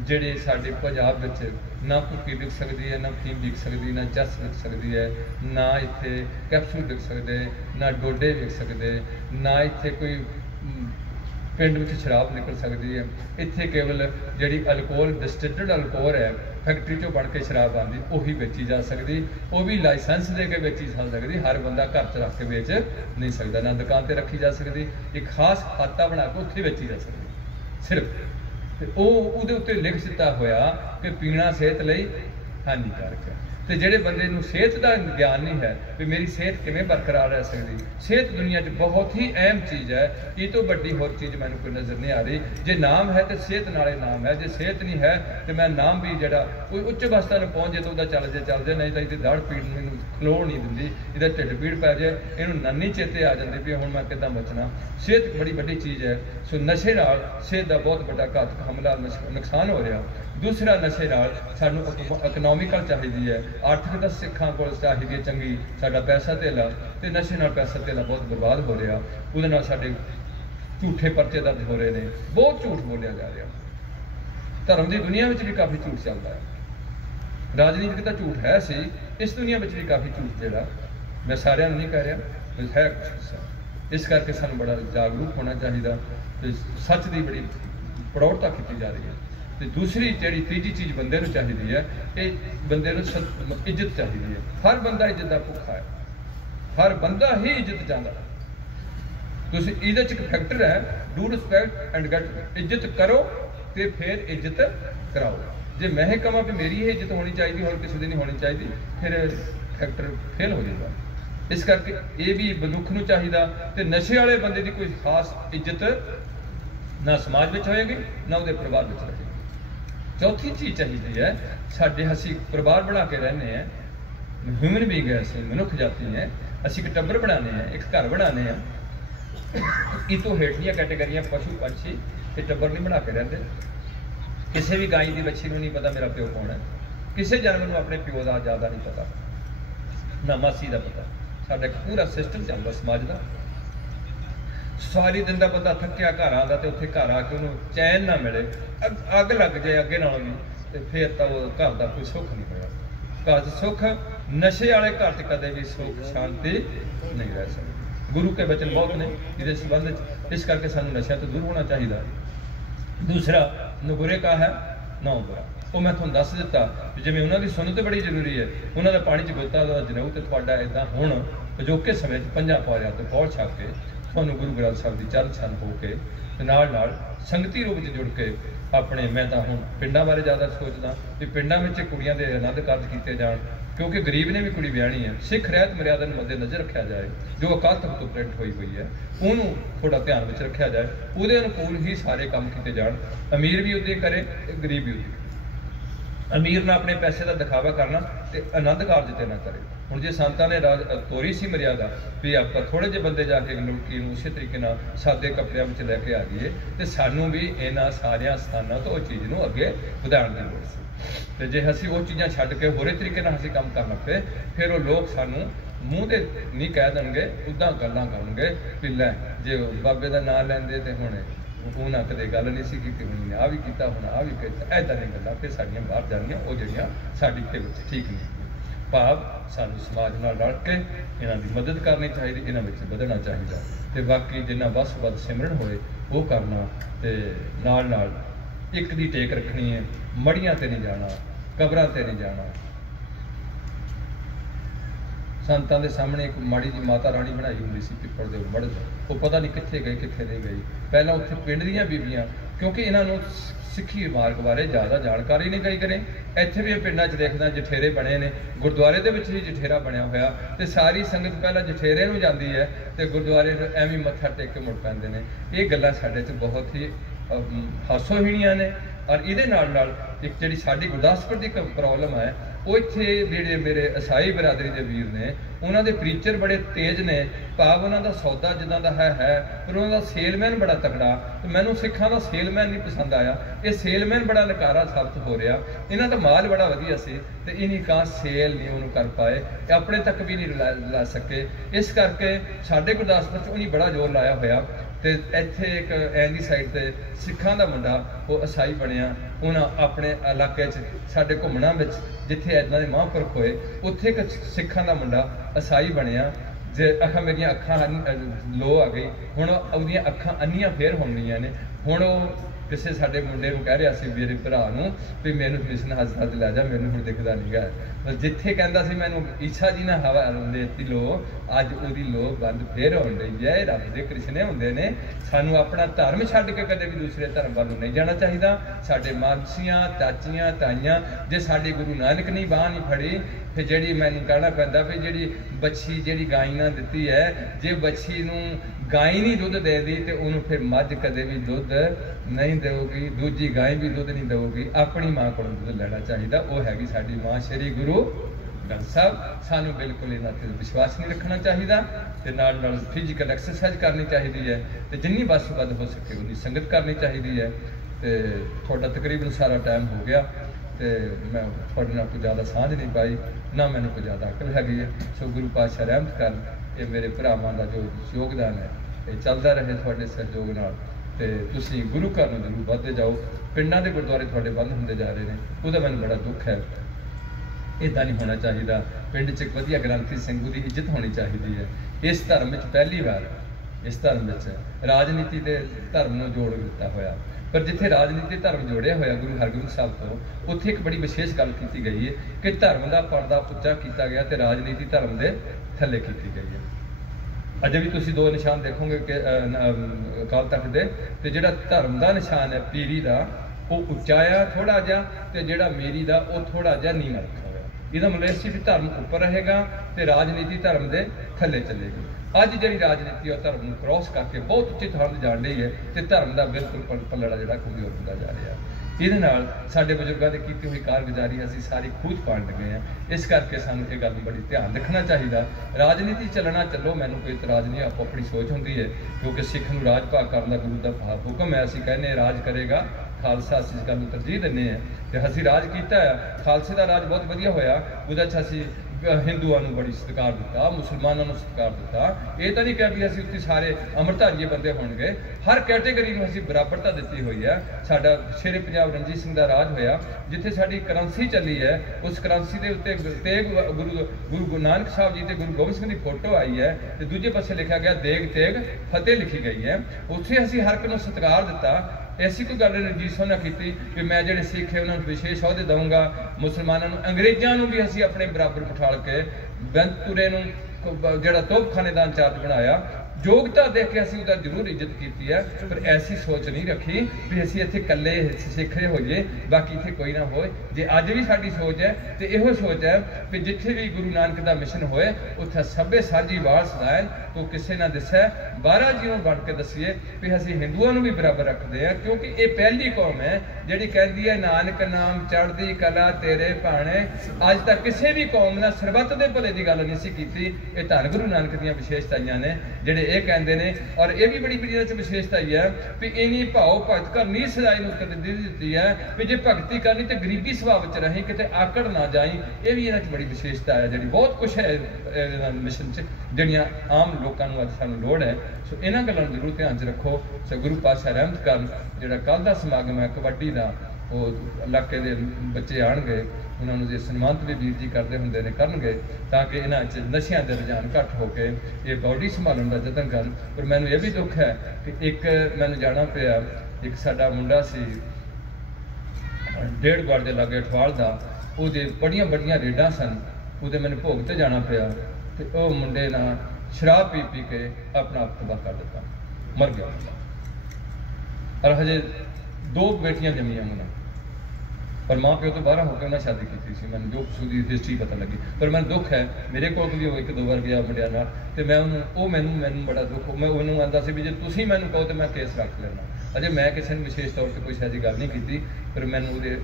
ਜਿਹੜੇ ਸਾਡੇ ਪੰਜਾਬ ਵਿੱਚ ਨਾ ਭੁੱਕੀ ਵਿਕ ਸਕਦੀ ਹੈ, ਨਾ ਫੀਮ ਵਿਕ ਸਕਦੀ, ਨਾ ਚਰਸ ਵਿਕ ਸਕਦੀ ਹੈ, ਨਾ ਇੱਥੇ ਕੈਪਸੂਲ ਵਿਕ ਸਕਦੇ, ਨਾ ਡੋਡੇ ਵਿਕ ਸਕਦੇ, ਨਾ ਇੱਥੇ ਕੋਈ ਪਿੰਡ ਵਿੱਚ ਸ਼ਰਾਬ ਨਿਕਲ ਸਕਦੀ ਹੈ। ਇੱਥੇ ਕੇਵਲ ਜਿਹੜੀ ਅਲਕੋਹਲ ਡਿਸਟਿਲਡ ਅਲਕੋਹਲ ਹੈ ਫੈਕਟਰੀ 'ਚੋਂ ਬਣ ਕੇ ਸ਼ਰਾਬ ਆਉਂਦੀ, ਉਹੀ ਵੇਚੀ ਜਾ ਸਕਦੀ, ਉਹ ਵੀ ਲਾਇਸੈਂਸ ਦੇ ਕੇ ਵੇਚੀ ਜਾ ਸਕਦੀ। ਹਰ ਬੰਦਾ ਘਰ 'ਚ ਰੱਖ ਕੇ ਵੇਚ ਨਹੀਂ ਸਕਦਾ, ਨਾ ਦੁਕਾਨ 'ਤੇ ਰੱਖੀ ਜਾ ਸਕਦੀ, ਇੱਕ ਖਾਸ ਖਾਤਾ ਬਣਾ ਕੇ ਉੱਥੇ ਵੇਚੀ ਜਾ ਸਕਦੀ ਸਿਰਫ। ਤੇ ਉਹਦੇ ਉੱਤੇ ਲਿਖ ਦਿੱਤਾ ਹੋਇਆ ਕਿ ਪੀਣਾ ਸਿਹਤ ਲਈ ਹਾਨੀਕਾਰਕ ਹੈ। ਤੇ ਜਿਹੜੇ ਬੰਦੇ ਨੂੰ ਸਿਹਤ ਦਾ ਗਿਆਨ ਨਹੀਂ ਹੈ ਵੀ ਮੇਰੀ ਸਿਹਤ ਕਿਵੇਂ ਬਰਕਰਾਰ ਰਹਿ ਸਕਦੀ, ਸਿਹਤ ਦੁਨੀਆ 'ਚ ਬਹੁਤ ਹੀ ਅਹਿਮ ਚੀਜ਼ ਹੈ, ਇਹ ਤੋਂ ਵੱਡੀ ਹੋਰ ਚੀਜ਼ ਮੈਨੂੰ ਕੋਈ ਨਜ਼ਰ ਨਹੀਂ ਆ ਰਹੀ। ਜੇ ਨਾਮ ਹੈ ਤੇ ਸਿਹਤ ਨਾਲੇ ਨਾਮ ਹੈ, ਜੇ ਸਿਹਤ ਨਹੀਂ ਹੈ ਤੇ ਮੈਂ ਨਾਮ ਵੀ ਜਿਹੜਾ ਕੋਈ ਉੱਚ ਅਵਸਥਾ ਨੂੰ ਪਹੁੰਚ ਜੇ ਤਾਂ ਉਹਦਾ ਚੱਲ ਜੇ, ਨਹੀਂ ਤਾਂ ਇਹਦੀ ਦਾੜ ਪੀੜ ਮੈਨੂੰ ਖਲੋੜ ਨਹੀਂ ਦਿੰਦੀ, ਇਹਦਾ ਢਿੱਡ ਪੀੜ ਪੈ ਜਾਏ, ਇਹਨੂੰ ਨਾਨੀ ਚੇਤੇ ਆ ਜਾਂਦੀ ਵੀ ਹੁਣ ਮੈਂ ਕਿੱਦਾਂ ਬਚਣਾ। ਸਿਹਤ ਬੜੀ ਵੱਡੀ ਚੀਜ਼ ਹੈ। ਸੋ ਨਸ਼ੇ ਨਾਲ ਸਿਹਤ ਦਾ ਬਹੁਤ ਵੱਡਾ ਘਾਤਕ ਹਮਲਾ ਨੁਕਸਾਨ ਹੋ ਰਿਹਾ। ਦੂਸਰਾ, ਨਸ਼ੇ ਨਾਲ ਸਾਨੂੰ ਇਕਨੋਮਿਕਲ ਚਾਹੀਦੀ ਹੈ, ਆਰਥਿਕਤਾ ਸਿੱਖਾਂ ਕੋਲ ਚਾਹੀਦੀ ਹੈ ਚੰਗੀ, ਸਾਡਾ ਪੈਸਾ ਧੇਲਾ, ਤੇ ਨਸ਼ੇ ਨਾਲ ਪੈਸਾ ਧੇਲਾ ਬਹੁਤ ਬਰਬਾਦ ਹੋ ਰਿਹਾ। ਉਹਦੇ ਨਾਲ ਸਾਡੇ ਝੂਠੇ ਪਰਚੇ ਦਰਜ ਹੋ ਰਹੇ ਨੇ, ਬਹੁਤ ਝੂਠ ਬੋਲਿਆ ਜਾ ਰਿਹਾ। ਧਰਮ ਦੀ ਦੁਨੀਆ ਵਿੱਚ ਵੀ ਕਾਫੀ ਝੂਠ ਚੱਲਦਾ ਹੈ, ਰਾਜਨੀਤਿਕ ਤਾਂ ਝੂਠ ਹੈ ਸੀ, ਇਸ ਦੁਨੀਆ ਵਿੱਚ ਵੀ ਕਾਫੀ ਝੂਠ ਜਿਹੜਾ, ਮੈਂ ਸਾਰਿਆਂ ਨੂੰ ਨਹੀਂ ਕਹਿ ਰਿਹਾ, ਹੈ ਕੁਛ। ਇਸ ਕਰਕੇ ਸਾਨੂੰ ਬੜਾ ਜਾਗਰੂਕ ਹੋਣਾ ਚਾਹੀਦਾ ਤੇ ਸੱਚ ਦੀ ਬੜੀ ਪ੍ਰੌੜਤਾ ਕੀਤੀ ਜਾ ਰਹੀ ਹੈ। ਤੇ ਦੂਸਰੀ ਜਿਹੜੀ ਤੀਜੀ ਚੀਜ਼ ਬੰਦੇ ਨੂੰ ਚਾਹੀਦੀ ਹੈ, ਇਹ ਬੰਦੇ ਨੂੰ ਇੱਜ਼ਤ ਚਾਹੀਦੀ ਹੈ। ਹਰ ਬੰਦਾ ਇੱਜ਼ਤ ਦਾ ਭੁੱਖਾ ਹੈ, ਹਰ ਬੰਦਾ ਹੀ ਇੱਜ਼ਤ ਚਾਹੁੰਦਾ। ਤੁਸੀਂ ਇਹਦੇ 'ਚ ਇੱਕ ਫੈਕਟਰ ਹੈ, ਡੂ ਰਿਸਪੈਕਟ ਐਂਡ ਗੈਟ, ਇੱਜ਼ਤ ਕਰੋ ਤੇ ਫਿਰ ਇੱਜ਼ਤ ਕਰਾਓ। ਜੇ ਮੈਂ ਇਹ ਕਹਾਂ ਕਿ ਮੇਰੀ ਇਹ ਇੱਜ਼ਤ ਹੋਣੀ ਚਾਹੀਦੀ, ਹੋਰ ਕਿਸੇ ਦੀ ਨਹੀਂ ਹੋਣੀ ਚਾਹੀਦੀ, ਫਿਰ ਫੈਕਟਰ ਫੇਲ ਹੋ ਜਾਏਗਾ। ਇਸ ਕਰਕੇ ਇਹ ਵੀ ਮਨੁੱਖ ਨੂੰ ਚਾਹੀਦਾ। ਤੇ ਨਸ਼ੇ ਵਾਲੇ ਬੰਦੇ ਦੀ ਕੋਈ ਖਾਸ ਇੱਜ਼ਤ ਨਾ ਸਮਾਜ ਵਿੱਚ ਹੋਏਗੀ, ਨਾ ਉਹਦੇ ਪਰਿਵਾਰ ਵਿੱਚ ਰਹੇਗੀ। ਚੌਥੀ ਚੀਜ਼ ਚਾਹੀਦੀ ਹੈ, ਸਾਡੇ ਅਸੀਂ ਪਰਿਵਾਰ ਬਣਾ ਕੇ ਰਹਿੰਦੇ ਹਾਂ, ਹਿਊਮਨ ਬੀਇੰਗ ਹੈ, ਅਸੀਂ ਮਨੁੱਖ ਜਾਤੀ ਹੈ, ਅਸੀਂ ਇੱਕ ਟੱਬਰ ਬਣਾਉਂਦੇ ਹਾਂ, ਇੱਕ ਘਰ ਬਣਾਉਂਦੇ ਹਾਂ। ਇਹ ਤੋਂ ਹੇਠਲੀਆਂ ਕੈਟੇਗਰੀਆਂ ਪਸ਼ੂ ਪੰਛੀ ਇਹ ਟੱਬਰ ਨਹੀਂ ਬਣਾ ਕੇ ਰਹਿੰਦੇ। ਕਿਸੇ ਵੀ ਗਾਈ ਦੀ ਬੱਚੀ ਨੂੰ ਨਹੀਂ ਪਤਾ ਮੇਰਾ ਪਿਓ ਕੌਣ ਹੈ, ਕਿਸੇ ਜਾਨਵਰ ਨੂੰ ਆਪਣੇ ਪਿਓ ਦਾ ਜ਼ਿਆਦਾ ਨਹੀਂ ਪਤਾ, ਨਾ ਮਾਸੀ ਦਾ ਪਤਾ। ਸਾਡਾ ਇੱਕ ਪੂਰਾ ਸਿਸਟਮ ਚੱਲਦਾ ਸਮਾਜ ਦਾ। ਸਾਰੀ ਦਿਨ ਦਾ ਬੰਦਾ ਥੱਕਿਆ ਘਰ ਆਉਂਦਾ ਤੇ ਉੱਥੇ ਘਰ ਆ ਕੇ ਉਹਨੂੰ ਚੈਨ ਨਾ ਮਿਲੇ, ਅੱਗ ਲੱਗ ਜਾਏ ਅੱਗੇ ਨਾਲੋਂ ਵੀ, ਤੇ ਫਿਰ ਤਾਂ ਉਹ ਘਰ ਦਾ ਕੋਈ ਸੁੱਖ ਨਹੀਂ ਹੋਇਆ। ਘਰ 'ਚ ਸੁੱਖ, ਨਸ਼ੇ ਵਾਲੇ ਘਰ 'ਚ ਕਦੇ ਵੀ ਸੁੱਖ ਸ਼ਾਂਤੀ ਨਹੀਂ ਰਹਿ ਸਕਦੀ। ਗੁਰੂ ਕੇ ਬਚਨ ਬਹੁਤ ਨੇ ਇਹਦੇ ਸੰਬੰਧ 'ਚ, ਇਸ ਕਰਕੇ ਸਾਨੂੰ ਨਸ਼ਿਆਂ ਤੋਂ ਦੂਰ ਹੋਣਾ ਚਾਹੀਦਾ। ਦੂਸਰਾ, ਨਬੁਰੇ ਕਾ ਹੈ ਨਾ ਬੁਰਾ, ਉਹ ਮੈਂ ਤੁਹਾਨੂੰ ਦੱਸ ਦਿੱਤਾ ਵੀ ਜਿਵੇਂ ਉਹਨਾਂ ਦੀ ਸੁਨਤ ਬੜੀ ਜ਼ਰੂਰੀ ਹੈ, ਉਹਨਾਂ ਦਾ ਪਾਣੀ 'ਚ ਗੋਤਾ ਦਾ ਜਨੇਊ, ਤੇ ਤੁਹਾਡਾ ਇੱਦਾਂ ਹੁਣ ਅਜੋਕੇ ਸਮੇਂ 'ਚ 5 ਪੌੜਿਆਂ ਤੋਂ ਪਹੁੰਚ ਛੱਕ ਕੇ ਤੁਹਾਨੂੰ ਗੁਰੂ ਗ੍ਰੰਥ ਸਾਹਿਬ ਦੀ ਚਰਨ ਛੰਨ ਹੋ ਕੇ ਤੇ ਨਾਲ ਸੰਗਤੀ ਰੂਪ 'ਚ ਜੁੜ ਕੇ ਆਪਣੇ, ਮੈਂ ਤਾਂ ਹੁਣ ਪਿੰਡਾਂ ਬਾਰੇ ਜ਼ਿਆਦਾ ਸੋਚਦਾ ਵੀ ਪਿੰਡਾਂ ਵਿੱਚ ਕੁੜੀਆਂ ਦੇ ਆਨੰਦ ਕਾਰਜ ਕੀਤੇ ਜਾਣ, ਕਿਉਂਕਿ ਗਰੀਬ ਨੇ ਵੀ ਕੁੜੀ ਵਿਆਹਣੀ ਹੈ। ਸਿੱਖ ਰਹਿਤ ਮਰਿਆਦਾ ਨੂੰ ਮੱਦੇ ਨਜ਼ਰ ਰੱਖਿਆ ਜਾਏ, ਜੋ ਅਕਾਲ ਤਖਤ ਤੋਂ ਪ੍ਰਿੰਟ ਹੋਈ ਹੈ ਉਹਨੂੰ ਥੋੜਾ ਧਿਆਨ ਵਿੱਚ ਰੱਖਿਆ ਜਾਏ, ਉਹਦੇ ਅਨੁਕੂਲ ਹੀ ਸਾਰੇ ਕੰਮ ਕੀਤੇ ਜਾਣ। ਅਮੀਰ ਵੀ ਉਹਦੇ ਕਰੇ ਤੇ ਗਰੀਬ ਵੀ ਉਹਦੇ। ਅਮੀਰ ਨਾਲ ਆਪਣੇ ਪੈਸੇ ਦਾ ਦਿਖਾਵਾ ਕਰਨਾ ਤੇ ਆਨੰਦ ਕਾਰਜ ਤੇ ਨਾ ਕਰੇ। ਹੁਣ ਜੇ ਸੰਤਾਂ ਨੇ ਤੋਰੀ ਸੀ ਮਰਿਆਦਾ ਵੀ ਆਪਾਂ ਥੋੜੇ ਜਿਹੇ ਬੰਦੇ ਜਾ ਕੇ ਲੁਕੀ ਨੂੰ ਉਸੇ ਤਰੀਕੇ ਨਾਲ ਸਾਦੇ ਕੱਪੜਿਆਂ ਵਿੱਚ ਲੈ ਕੇ ਆ ਜਾਈਏ, ਤੇ ਸਾਨੂੰ ਵੀ ਇਹਨਾਂ ਸਾਰਿਆਂ ਸਥਾਨਾਂ ਤੋਂ ਉਹ ਚੀਜ਼ ਨੂੰ ਅੱਗੇ ਵਧਾਉਣ ਦੀ ਲੋੜ ਸੀ। ਤੇ ਜੇ ਅਸੀਂ ਉਹ ਚੀਜ਼ਾਂ ਛੱਡ ਕੇ ਹੋਰੇ ਤਰੀਕੇ ਨਾਲ ਅਸੀਂ ਕੰਮ ਕਰਨ ਪਏ, ਫਿਰ ਉਹ ਲੋਕ ਸਾਨੂੰ ਮੂੰਹ ਤੇ ਨਹੀਂ ਕਹਿ ਦੇਣਗੇ, ਉੱਦਾਂ ਗੱਲਾਂ ਕਰਨਗੇ ਵੀ ਲੈ ਜੇ ਬਾਬੇ ਦਾ ਨਾਂ ਲੈਂਦੇ ਤੇ ਹੁਣ ਉਹਨਾਂ ਕਦੇ ਗੱਲ ਨਹੀਂ ਸੀ ਕੀਤੀ, ਹੁਣ ਨੇ ਆਹ ਵੀ ਕੀਤਾ, ਹੁਣ ਆਹ ਵੀ ਕੀਤਾ, ਇੱਦਾਂ ਦੀਆਂ ਗੱਲਾਂ ਫਿਰ ਸਾਡੀਆਂ ਬਾਹਰ ਜਾਣੀਆਂ, ਉਹ ਜਿਹੜੀਆਂ ਸਾਡੀ ਤੇ ਵਿੱਚ ਠੀਕ ਨਹੀਂ। ਭਾਵ ਸਾਨੂੰ ਸਮਾਜ ਨਾਲ ਰਲ ਕੇ ਇਹਨਾਂ ਦੀ ਮਦਦ ਕਰਨੀ ਚਾਹੀਦੀ, ਇਹਨਾਂ ਵਿੱਚ ਵਧਣਾ ਚਾਹੀਦਾ, ਤੇ ਬਾਕੀ ਜਿੰਨਾ ਵੱਸ ਵੱਧ ਸਿਮਰਨ ਹੋਏ ਉਹ ਕਰਨਾ, ਤੇ ਨਾਲ ਇੱਕ ਦੀ ਟੇਕ ਰੱਖਣੀ ਹੈ, ਮੜੀਆਂ ਤੇ ਨਹੀਂ ਜਾਣਾ, ਕਬਰਾਂ ਤੇ ਨਹੀਂ ਜਾਣਾ। ਸੰਤਾਂ ਦੇ ਸਾਹਮਣੇ ਇੱਕ ਮਾੜੀ ਜੀ ਮਾਤਾ ਰਾਣੀ ਬਣਾਈ ਹੁੰਦੀ ਸੀ ਪਿੱਪਲ ਦੇ ਮੜ, ਉਹ ਪਤਾ ਨਹੀਂ ਕਿੱਥੇ ਗਏ ਕਿੱਥੇ ਨਹੀਂ ਗਈ। ਪਹਿਲਾਂ ਉੱਥੇ ਪਿੰਡ ਦੀਆਂ ਬੀਬੀਆਂ, ਕਿਉਂਕਿ ਇਹਨਾਂ ਨੂੰ ਸਿੱਖੀ ਮਾਰਗ ਬਾਰੇ ਜ਼ਿਆਦਾ ਜਾਣਕਾਰੀ ਨਹੀਂ ਗਈ ਕਰੇ। ਇੱਥੇ ਵੀ ਪਿੰਡਾਂ 'ਚ ਦੇਖਦਾ ਜਠੇਰੇ ਬਣੇ ਨੇ, ਗੁਰਦੁਆਰੇ ਦੇ ਵਿੱਚ ਵੀ ਜਠੇਰਾ ਬਣਿਆ ਹੋਇਆ, ਤੇ ਸਾਰੀ ਸੰਗਤ ਪਹਿਲਾਂ ਜਠੇਰੇ ਨੂੰ ਜਾਂਦੀ ਹੈ ਤੇ ਗੁਰਦੁਆਰੇ ਨੂੰ ਐਵੇਂ ਮੱਥਾ ਟੇਕ ਕੇ ਮੁੜ ਪੈਂਦੇ ਨੇ। ਇਹ ਗੱਲਾਂ ਸਾਡੇ 'ਚ ਬਹੁਤ ਹੀ ਹਾਸੋਹੀਣੀਆਂ ਨੇ। ਔਰ ਇਹਦੇ ਨਾਲ ਇੱਕ ਜਿਹੜੀ ਸਾਡੀ ਗੁਰਦਾਸਪੁਰ ਦੀ ਇੱਕ ਪ੍ਰੋਬਲਮ ਹੈ, ਉਹ ਇੱਥੇ ਜਿਹੜੇ ਮੇਰੇ ਈਸਾਈ ਬਰਾਦਰੀ ਦੇ ਵੀਰ ਨੇ, ਉਹਨਾਂ ਦੇ ਪ੍ਰੀਚਰ ਬੜੇ ਤੇਜ਼ ਨੇ, ਭਾਵ ਉਹਨਾਂ ਦਾ ਸੌਦਾ ਜਿੱਦਾਂ ਦਾ ਹੈ, ਪਰ ਉਹਨਾਂ ਦਾ ਸੇਲਮੈਨ ਬੜਾ ਤਕੜਾ। ਤੇ ਮੈਨੂੰ ਸਿੱਖਾਂ ਦਾ ਸੇਲਮੈਨ ਨਹੀਂ ਪਸੰਦ ਆਇਆ, ਇਹ ਸੇਲਮੈਨ ਬੜਾ ਨਕਾਰਾ ਸਾਬਤ ਹੋ ਰਿਹਾ। ਇਹਨਾਂ ਦਾ ਮਾਲ ਬੜਾ ਵਧੀਆ ਸੀ ਤੇ ਇਹ ਨਹੀਂ ਕਾ ਸੇਲ ਨਹੀਂ ਉਹਨੂੰ ਕਰ ਪਾਏ, ਆਪਣੇ ਤੱਕ ਵੀ ਨਹੀਂ ਲਾ ਸਕੇ। ਇਸ ਕਰਕੇ ਸਾਡੇ ਗੁਰਦਾਸਪੁਰ 'ਚ ਉਹਨੇ ਬੜਾ ਜ਼ੋਰ ਲਾਇਆ ਹੋਇਆ ਤੇ ਇੱਥੇ ਇੱਕ ਐਂਦੀ ਸਾਈਡ ਤੇ ਸਿੱਖਾਂ ਦਾ ਮੁੰਡਾ ਉਹ ਈਸਾਈ ਬਣਿਆ। ਉਹਨਾਂ ਆਪਣੇ ਇਲਾਕੇ 'ਚ ਸਾਡੇ ਘੁੰਮਣਾ ਵਿੱਚ ਜਿੱਥੇ ਇੱਦਾਂ ਦੇ ਮਹਾਂਪੁਰਖ ਹੋਏ, ਉੱਥੇ ਇੱਕ ਸਿੱਖਾਂ ਦਾ ਮੁੰਡਾ ਈਸਾਈ ਬਣਿਆ। ਜੇ ਮੇਰੀਆਂ ਅੱਖਾਂ ਲੋ ਆ ਗਈ, ਹੁਣ ਉਹਦੀਆਂ ਅੱਖਾਂ ਅੰਨੀਆਂ ਫੇਰ ਹੋਣੀਆਂ ਨੇ। ਹੁਣ ਉਹ ਕਿਸੇ ਸਾਡੇ ਮੁੰਡੇ ਨੂੰ ਕਹਿ ਰਿਹਾ ਸੀ, ਮੇਰੇ ਭਰਾ ਨੂੰ, ਵੀ ਮੈਨੂੰ ਮਿਸ਼ਨ ਹਜ਼ਰਤ ਲੈ ਜਾ, ਮੈਨੂੰ ਹੁਣ ਦਿਖਦਾ ਨਹੀਂ ਗਾ। ਜਿੱਥੇ ਕਹਿੰਦਾ ਸੀ ਮੈਨੂੰ ਈਸ਼ਾ ਜੀ ਨਾਲ ਹਵਾ ਦੇਤੀ ਲੋ, ਅੱਜ ਉਹਦੀ ਲੋ ਬੰਦ ਫੇਰ ਹੋਣ ਰਹੀ ਹੈ। ਰੱਬ ਦੇ ਕ੍ਰਿਸ਼ਨੇ ਹੁੰਦੇ ਨੇ। ਸਾਨੂੰ ਆਪਣਾ ਧਰਮ ਛੱਡ ਕੇ ਕਦੇ ਵੀ ਦੂਸਰੇ ਧਰਮ ਵੱਲ ਨਹੀਂ ਜਾਣਾ ਚਾਹੀਦਾ। ਸਾਡੇ ਮਾਸੀਆਂ, ਚਾਚੀਆਂ, ਤਾਈਆਂ, ਜੇ ਸਾਡੇ ਗੁਰੂ ਨਾਨਕ ਨਹੀਂ ਬਾਂਹ ਨਹੀਂ ਫੜੀ, ਫਿਰ ਜਿਹੜੀ ਮੈਨੂੰ ਕਹਿਣਾ ਪੈਂਦਾ ਵੀ ਜਿਹੜੀ ਬੱਚੀ ਜਿਹੜੀ ਗਾਈ ਨਾਲ ਦਿੱਤੀ ਹੈ, ਜੇ ਬੱਚੀ ਨੂੰ ਗਾਈ ਨਹੀਂ ਦੁੱਧ ਦੇ ਦੀ ਤੇ ਉਹਨੂੰ ਫਿਰ ਮੱਝ ਕਦੇ ਵੀ ਦੁੱਧ ਨਹੀਂ ਦੇਊਗੀ, ਦੂਜੀ ਗਾਈ ਵੀ ਦੁੱਧ ਨਹੀਂ ਦੇਊਗੀ। ਆਪਣੀ ਮਾਂ ਕੋਲੋਂ ਦੁੱਧ ਲੈਣਾ ਚਾਹੀਦਾ, ਉਹ ਹੈਗੀ ਸਾਡੀ ਮਾਂ ਸ਼੍ਰੀ ਗੁਰੂ ਗ੍ਰੰਥ ਸਾਹਿਬ। ਸਾਨੂੰ ਬਿਲਕੁਲ ਇਹਨਾਂ 'ਤੇ ਵਿਸ਼ਵਾਸ ਨਹੀਂ ਰੱਖਣਾ ਚਾਹੀਦਾ ਤੇ ਨਾਲ ਨਾਲ ਫਿਜ਼ੀਕਲ ਐਕਸਰਸਾਈਜ਼ ਕਰਨੀ ਚਾਹੀਦੀ ਹੈ ਤੇ ਜਿੰਨੀ ਵੱਧ ਤੋਂ ਵੱਧ ਹੋ ਸਕੇ ਉਨੀ ਸੰਗਤ ਕਰਨੀ ਚਾਹੀਦੀ ਹੈ। ਤੇ ਤੁਹਾਡਾ ਤਕਰੀਬਨ ਸਾਰਾ ਟਾਈਮ ਹੋ ਗਿਆ ਤੇ ਮੈਂ ਤੁਹਾਡੇ ਨਾਲ ਕੋਈ ਜ਼ਿਆਦਾ ਸਾਂਝ ਨਹੀਂ ਪਾਈ, ਨਾ ਮੈਨੂੰ ਕੋਈ ਜ਼ਿਆਦਾ ਅਕਲ ਹੈਗੀ ਹੈ। ਸੋ ਗੁਰੂ ਪਾਤਸ਼ਾਹ ਰਹਿਮਤ ਕਰਨ, ਇਹ ਮੇਰੇ ਭਰਾਵਾਂ ਦਾ ਜੋ ਯੋਗਦਾਨ ਹੈ ਇਹ ਚੱਲਦਾ ਰਹੇ ਤੁਹਾਡੇ ਸਹਿਯੋਗ ਨਾਲ। ਤੇ ਤੁਸੀਂ ਗੁਰੂ ਘਰ ਨੂੰ ਜ਼ਰੂਰ ਵੱਧਦੇ ਜਾਓ। ਪਿੰਡਾਂ ਦੇ ਗੁਰਦੁਆਰੇ ਤੁਹਾਡੇ ਬੰਦ ਹੁੰਦੇ ਜਾ ਰਹੇ ਨੇ, ਉਹਦਾ ਮੈਨੂੰ ਬੜਾ ਦੁੱਖ ਹੈ। ਇੱਦਾਂ ਨਹੀਂ ਹੋਣਾ ਚਾਹੀਦਾ। ਪਿੰਡ 'ਚ ਇੱਕ ਵਧੀਆ ਗ੍ਰੰਥੀ ਸਿੰਘ ਦੀ ਇੱਜ਼ਤ ਹੋਣੀ ਚਾਹੀਦੀ ਹੈ। ਇਸ ਧਰਮ ਵਿੱਚ ਪਹਿਲੀ ਵਾਰ ਇਸ ਧਰਮ ਵਿੱਚ ਰਾਜਨੀਤੀ ਤੇ ਧਰਮ ਨੂੰ ਜੋੜ ਦਿੱਤਾ ਹੋਇਆ, ਪਰ ਜਿੱਥੇ ਰਾਜਨੀਤੀ ਧਰਮ ਜੋੜਿਆ ਹੋਇਆ ਗੁਰੂ ਹਰਗੋਬਿੰਦ ਸਾਹਿਬ ਤੋਂ, ਉੱਥੇ ਇੱਕ ਬੜੀ ਵਿਸ਼ੇਸ਼ ਗੱਲ ਕੀਤੀ ਗਈ ਹੈ ਕਿ ਧਰਮ ਦਾ ਪਰਦਾ ਉੱਚਾ ਕੀਤਾ ਗਿਆ ਤੇ ਰਾਜਨੀਤੀ ਧਰਮ ਦੇ ਥੱਲੇ ਕੀਤੀ ਗਈ ਹੈ। ਅਜੇ ਵੀ ਤੁਸੀਂ ਦੋ ਨਿਸ਼ਾਨ ਦੇਖੋਗੇ ਕਿ ਅਕਾਲ ਤਖਤ ਦੇ, ਤੇ ਜਿਹੜਾ ਧਰਮ ਦਾ ਨਿਸ਼ਾਨ ਹੈ ਪੀਰੀ ਦਾ, ਉਹ ਉੱਚਾ ਆ ਥੋੜਾ ਜਿਹਾ, ਤੇ ਜਿਹੜਾ ਮੇਰੀ ਦਾ ਉਹ ਥੋੜਾ ਜਿਹਾ ਨੀਵਾਂ ਰੱਖਿਆ ਹੋਇਆ। ਇਹਦਾ ਮਤਲਬ ਸੀ ਵੀ ਧਰਮ ਉੱਪਰ ਰਹੇਗਾ ਤੇ ਰਾਜਨੀਤੀ ਧਰਮ ਦੇ ਥੱਲੇ ਚੱਲੇਗੀ। ਅੱਜ ਜਿਹੜੀ ਰਾਜਨੀਤੀ ਉਹ ਧਰਮ ਨੂੰ ਕ੍ਰੋਸ ਕਰਕੇ ਬਹੁਤ ਉੱਚੀ ਥਾਂ 'ਤੇ ਜਾਣ ਰਹੀ ਹੈ ਤੇ ਧਰਮ ਦਾ ਬਿਲਕੁਲ ਪੱਲੜਾ ਜਿਹੜਾ ਕਮਜ਼ੋਰ ਹੁੰਦਾ ਜਾ ਰਿਹਾ। ਇਹਦੇ ਨਾਲ ਸਾਡੇ ਬਜ਼ੁਰਗਾਂ ਦੇ ਕੀਤੀ ਹੋਈ ਕਾਰਗੁਜ਼ਾਰੀ ਅਸੀਂ ਸਾਰੀ ਖੂਜ ਪਾਣ ਲੱਗੇ ਹਾਂ। ਇਸ ਕਰਕੇ ਸਾਨੂੰ ਇਹ ਗੱਲ ਨੂੰ ਬੜੀ ਧਿਆਨ ਰੱਖਣਾ ਚਾਹੀਦਾ। ਰਾਜਨੀਤੀ ਚੱਲਣਾ ਚੱਲੋ, ਮੈਨੂੰ ਕੋਈ ਇਤਰਾਜ਼ ਨਹੀਂ, ਆਪੋ ਆਪਣੀ ਸੋਚ ਹੁੰਦੀ ਹੈ, ਕਿਉਂਕਿ ਸਿੱਖ ਨੂੰ ਰਾਜ ਭਾਗ ਕਰਨ ਦਾ ਗੁਰੂ ਦਾ ਹੁਕਮ ਹੈ। ਅਸੀਂ ਕਹਿੰਦੇ ਰਾਜ ਕਰੇਗਾ ਖਾਲਸਾ, ਅਸੀਂ ਇਸ ਗੱਲ ਨੂੰ ਤਰਜੀਹ ਦਿੰਦੇ ਹਾਂ ਤੇ ਅਸੀਂ ਰਾਜ ਕੀਤਾ ਆ। ਖਾਲਸੇ ਦਾ ਰਾਜ ਬਹੁਤ ਵਧੀਆ ਹੋਇਆ, ਉਹਦੇ 'ਚ ਅਸੀਂ ਹਿੰਦੂਆਂ ਨੂੰ ਬੜੀ ਸਤਿਕਾਰ ਦਿੱਤਾ, ਮੁਸਲਮਾਨਾਂ ਨੂੰ ਸਤਿਕਾਰ ਦਿੱਤਾ। ਇਹ ਤਾਂ ਨਹੀਂ ਕਿਹਾ ਵੀ ਅਸੀਂ ਉੱਥੇ ਸਾਰੇ ਅੰਮ੍ਰਿਤਧਾਰੀ ਬੰਦੇ ਹੋਣਗੇ, ਹਰ ਕੈਟੇਗਰੀ ਨੂੰ ਅਸੀਂ ਬਰਾਬਰਤਾ ਦਿੱਤੀ ਹੋਈ ਹੈ। ਸਾਡਾ ਸ਼ੇਰੇ ਪੰਜਾਬ ਰਣਜੀਤ ਸਿੰਘ ਦਾ ਰਾਜ ਹੋਇਆ, ਜਿੱਥੇ ਸਾਡੀ ਕਰੰਸੀ ਚੱਲੀ ਹੈ, ਉਸ ਕਰੰਸੀ ਦੇ ਉੱਤੇ ਤੇਗ ਗੁਰੂ ਨਾਨਕ ਸਾਹਿਬ ਜੀ ਤੇ ਗੁਰੂ ਗੋਬਿੰਦ ਸਿੰਘ ਦੀ ਫੋਟੋ ਆਈ ਹੈ ਤੇ ਦੂਜੇ ਪਾਸੇ ਲਿਖਿਆ ਗਿਆ ਦੇਗ ਤੇਗ ਫਤਿਹ ਲਿਖੀ ਗਈ ਹੈ। ਉੱਥੇ ਅਸੀਂ ਹਰ ਇੱਕ ਨੂੰ ਸਤਿਕਾਰ ਦਿੱਤਾ। ਐਸੀ ਕੋਈ ਗੱਲ ਰਣਜੀਤ ਸਿੰਘ ਨੇ ਕੀਤੀ ਕਿ ਮੈਂ ਜਿਹੜੇ ਸਿੱਖ ਹੈ ਉਹਨਾਂ ਨੂੰ ਵਿਸ਼ੇਸ਼ ਅਹੁਦੇ ਦਊਂਗਾ, ਮੁਸਲਮਾਨਾਂ ਨੂੰ, ਅੰਗਰੇਜ਼ਾਂ ਨੂੰ ਵੀ ਅਸੀਂ ਆਪਣੇ ਬਰਾਬਰ ਬਿਠਾ ਕੇ ਬੈਂਤੂਰੇ ਨੂੰ ਜਿਹੜਾ ਤੋਪਖਾਨੇ ਦਾ ਇੰਚਾਰਜ ਬਣਾਇਆ। ਯੋਗਤਾ ਦੇਖ ਕੇ ਅਸੀਂ ਉਹਦਾ ਜ਼ਰੂਰ ਇੱਜ਼ਤ ਕੀਤੀ ਹੈ, ਪਰ ਐਸੀ ਸੋਚ ਨਹੀਂ ਰੱਖੀ ਵੀ ਅਸੀਂ ਇੱਥੇ ਇਕੱਲੇ ਸਿੱਖੇ ਹੋਈਏ, ਬਾਕੀ ਇੱਥੇ ਕੋਈ ਨਾ ਹੋਏ। ਜੇ ਅੱਜ ਵੀ ਸਾਡੀ ਸੋਚ ਹੈ ਤੇ ਇਹੋ ਸੋਚ ਹੈ ਕਿ ਜਿੱਥੇ ਵੀ ਗੁਰੂ ਨਾਨਕ ਦਾ ਮਿਸ਼ਨ ਹੋਏ ਉੱਥੇ ਸਭੇ ਸਾਂਝੀ ਵਾਰ ਸਦਾਇਨ ਤੋਂ ਕਿਸੇ ਨਾ ਦੱਸਿਆ 12 ਜੀ ਨੂੰ ਬਣ ਕੇ ਦੱਸੀਏ ਵੀ ਅਸੀਂ ਹਿੰਦੂਆਂ ਨੂੰ ਵੀ ਬਰਾਬਰ ਰੱਖਦੇ ਹਾਂ, ਕਿਉਂਕਿ ਇਹ ਪਹਿਲੀ ਕੌਮ ਹੈ ਜਿਹੜੀ ਕਹਿੰਦੀ ਹੈ ਨਾਨਕ ਨਾਮ ਚੜ੍ਹਦੀ ਕਲਾ ਤੇਰੇ ਭਾਣੇ। ਅੱਜ ਤੱਕ ਕਿਸੇ ਵੀ ਕੌਮ ਨਾਲ ਸਰਬੱਤ ਦੇ ਭਲੇ ਦੀ ਗੱਲ ਨਹੀਂ ਸੀ ਕੀਤੀ। ਇਹ ਧੰਨ ਗੁਰੂ ਨਾਨਕ ਦੀਆਂ ਵਿਸ਼ੇਸ਼ਤਾਈਆਂ ਨੇ ਜਿਹੜੇ ਇਹ ਕਹਿੰਦੇ ਨੇ। ਔਰ ਇਹ ਵੀ ਬੜੀ ਇਹਦੇ 'ਚ ਵਿਸ਼ੇਸ਼ਤਾ ਹੀ ਹੈ ਵੀ ਇਨੀ ਭਾਉ ਭਗਤ ਕਰਨੀ ਸਦਾਈ ਨੂੰ ਦਿੱਤੀ ਹੈ ਵੀ ਜੇ ਭਗਤੀ ਕਰਨੀ ਤੇ ਗਰੀਬੀ ਸੁਭਾਅ ਵਿੱਚ ਰਹੀ, ਕਿਤੇ ਆਕੜ ਨਾ ਜਾਈ। ਇਹ ਵੀ ਇਹਨਾਂ 'ਚ ਬੜੀ ਵਿਸ਼ੇਸ਼ਤਾ ਹੈ, ਜਿਹੜੀ ਬਹੁਤ ਕੁਛ ਹੈ ਮਿਸ਼ਨ 'ਚ ਜਿਹੜੀਆਂ ਆਮ ਲੋਕਾਂ ਨੂੰ ਅੱਜ ਸਾਨੂੰ ਲੋੜ ਹੈ। ਸੋ ਇਹਨਾਂ ਗੱਲਾਂ ਨੂੰ ਜ਼ਰੂਰ ਧਿਆਨ 'ਚ ਰੱਖੋ। ਸੋ ਗੁਰੂ ਪਾਤਸ਼ਾਹ ਰਹਿਮਤ ਕਰਨ। ਜਿਹੜਾ ਕੱਲ੍ਹ ਦਾ ਸਮਾਗਮ ਹੈ ਕਬੱਡੀ ਦਾ, ਉਹ ਇਲਾਕੇ ਦੇ ਬੱਚੇ ਆਉਣਗੇ, ਉਹਨਾਂ ਨੂੰ ਜੇ ਸਨਮਾਨਿਤ ਵੀ ਵੀਰ ਜੀ ਕਰਦੇ ਹੁੰਦੇ ਨੇ ਕਰਨਗੇ, ਤਾਂ ਕਿ ਇਹਨਾਂ 'ਚ ਨਸ਼ਿਆਂ ਦੇ ਰੁਝਾਨ ਘੱਟ ਹੋ ਕੇ ਇਹ ਬਾਡੀ ਸੰਭਾਲਣ ਦਾ ਯਤਨ ਕਰਨ। ਪਰ ਮੈਨੂੰ ਇਹ ਵੀ ਦੁੱਖ ਹੈ ਕਿ ਇੱਕ ਮੈਨੂੰ ਜਾਣਾ ਪਿਆ, ਇੱਕ ਸਾਡਾ ਮੁੰਡਾ ਸੀ ਡੇਢਗੜ੍ਹ ਦੇ ਲਾਗੇ ਅਠਵਾਲ ਦਾ, ਉਹਦੇ ਬੜੀਆਂ ਬੜੀਆਂ ਰੇਡਾਂ ਸਨ, ਉਹਦੇ ਮੈਨੂੰ ਭੋਗ ਤੇ ਜਾਣਾ ਪਿਆ ਤੇ ਉਹ ਮੁੰਡੇ ਨਾਲ ਸ਼ਰਾਬ ਪੀ ਪੀ ਕੇ ਆਪਣਾ ਆਪ ਤਬਾਹ ਕਰ ਦਿੱਤਾ, ਮਰ ਗਿਆ। ਔਰ ਹਜੇ 2 ਬੇਟੀਆਂ ਜੰਮੀਆਂ ਉਹਨਾਂ, ਪਰ ਮਾਂ ਪਿਓ ਤੋਂ ਬਾਹਰ ਹੋ ਕੇ ਉਹਨਾਂ ਸ਼ਾਦੀ ਕੀਤੀ ਸੀ। ਮੈਨੂੰ ਜੋ ਉਹਦੀ ਹਿਸਟਰੀ ਪਤਾ ਲੱਗੀ, ਪਰ ਮੈਨੂੰ ਦੁੱਖ ਹੈ। ਮੇਰੇ ਕੋਲ ਵੀ ਉਹ 1-2 ਵਾਰ ਗਿਆ ਮੁੰਡਿਆਂ ਨਾਲ ਤੇ ਮੈਂ ਮੈਨੂੰ ਬੜਾ ਦੁੱਖ। ਮੈਂ ਉਹਨੂੰ ਆਂਦਾ ਸੀ ਵੀ ਜੇ ਤੁਸੀਂ ਮੈਨੂੰ ਕਹੋ ਤੇ ਮੈਂ ਕੇਸ ਰੱਖ ਲੈਣਾ। ਅਜੇ ਮੈਂ ਕਿਸੇ ਨੂੰ ਵਿਸ਼ੇਸ਼ ਤੌਰ ਤੇ ਕੋਈ ਐਸੀ ਗੱਲ ਨਹੀਂ ਕੀਤੀ, ਪਰ ਮੈਨੂੰ ਉਹਦੇ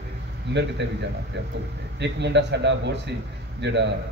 ਮਿਰਗ ਤੇ ਵੀ ਜਾਣਾ ਪਿਆ। ਇੱਕ ਮੁੰਡਾ ਸਾਡਾ ਹੋਰ ਸੀ ਜਿਹੜਾ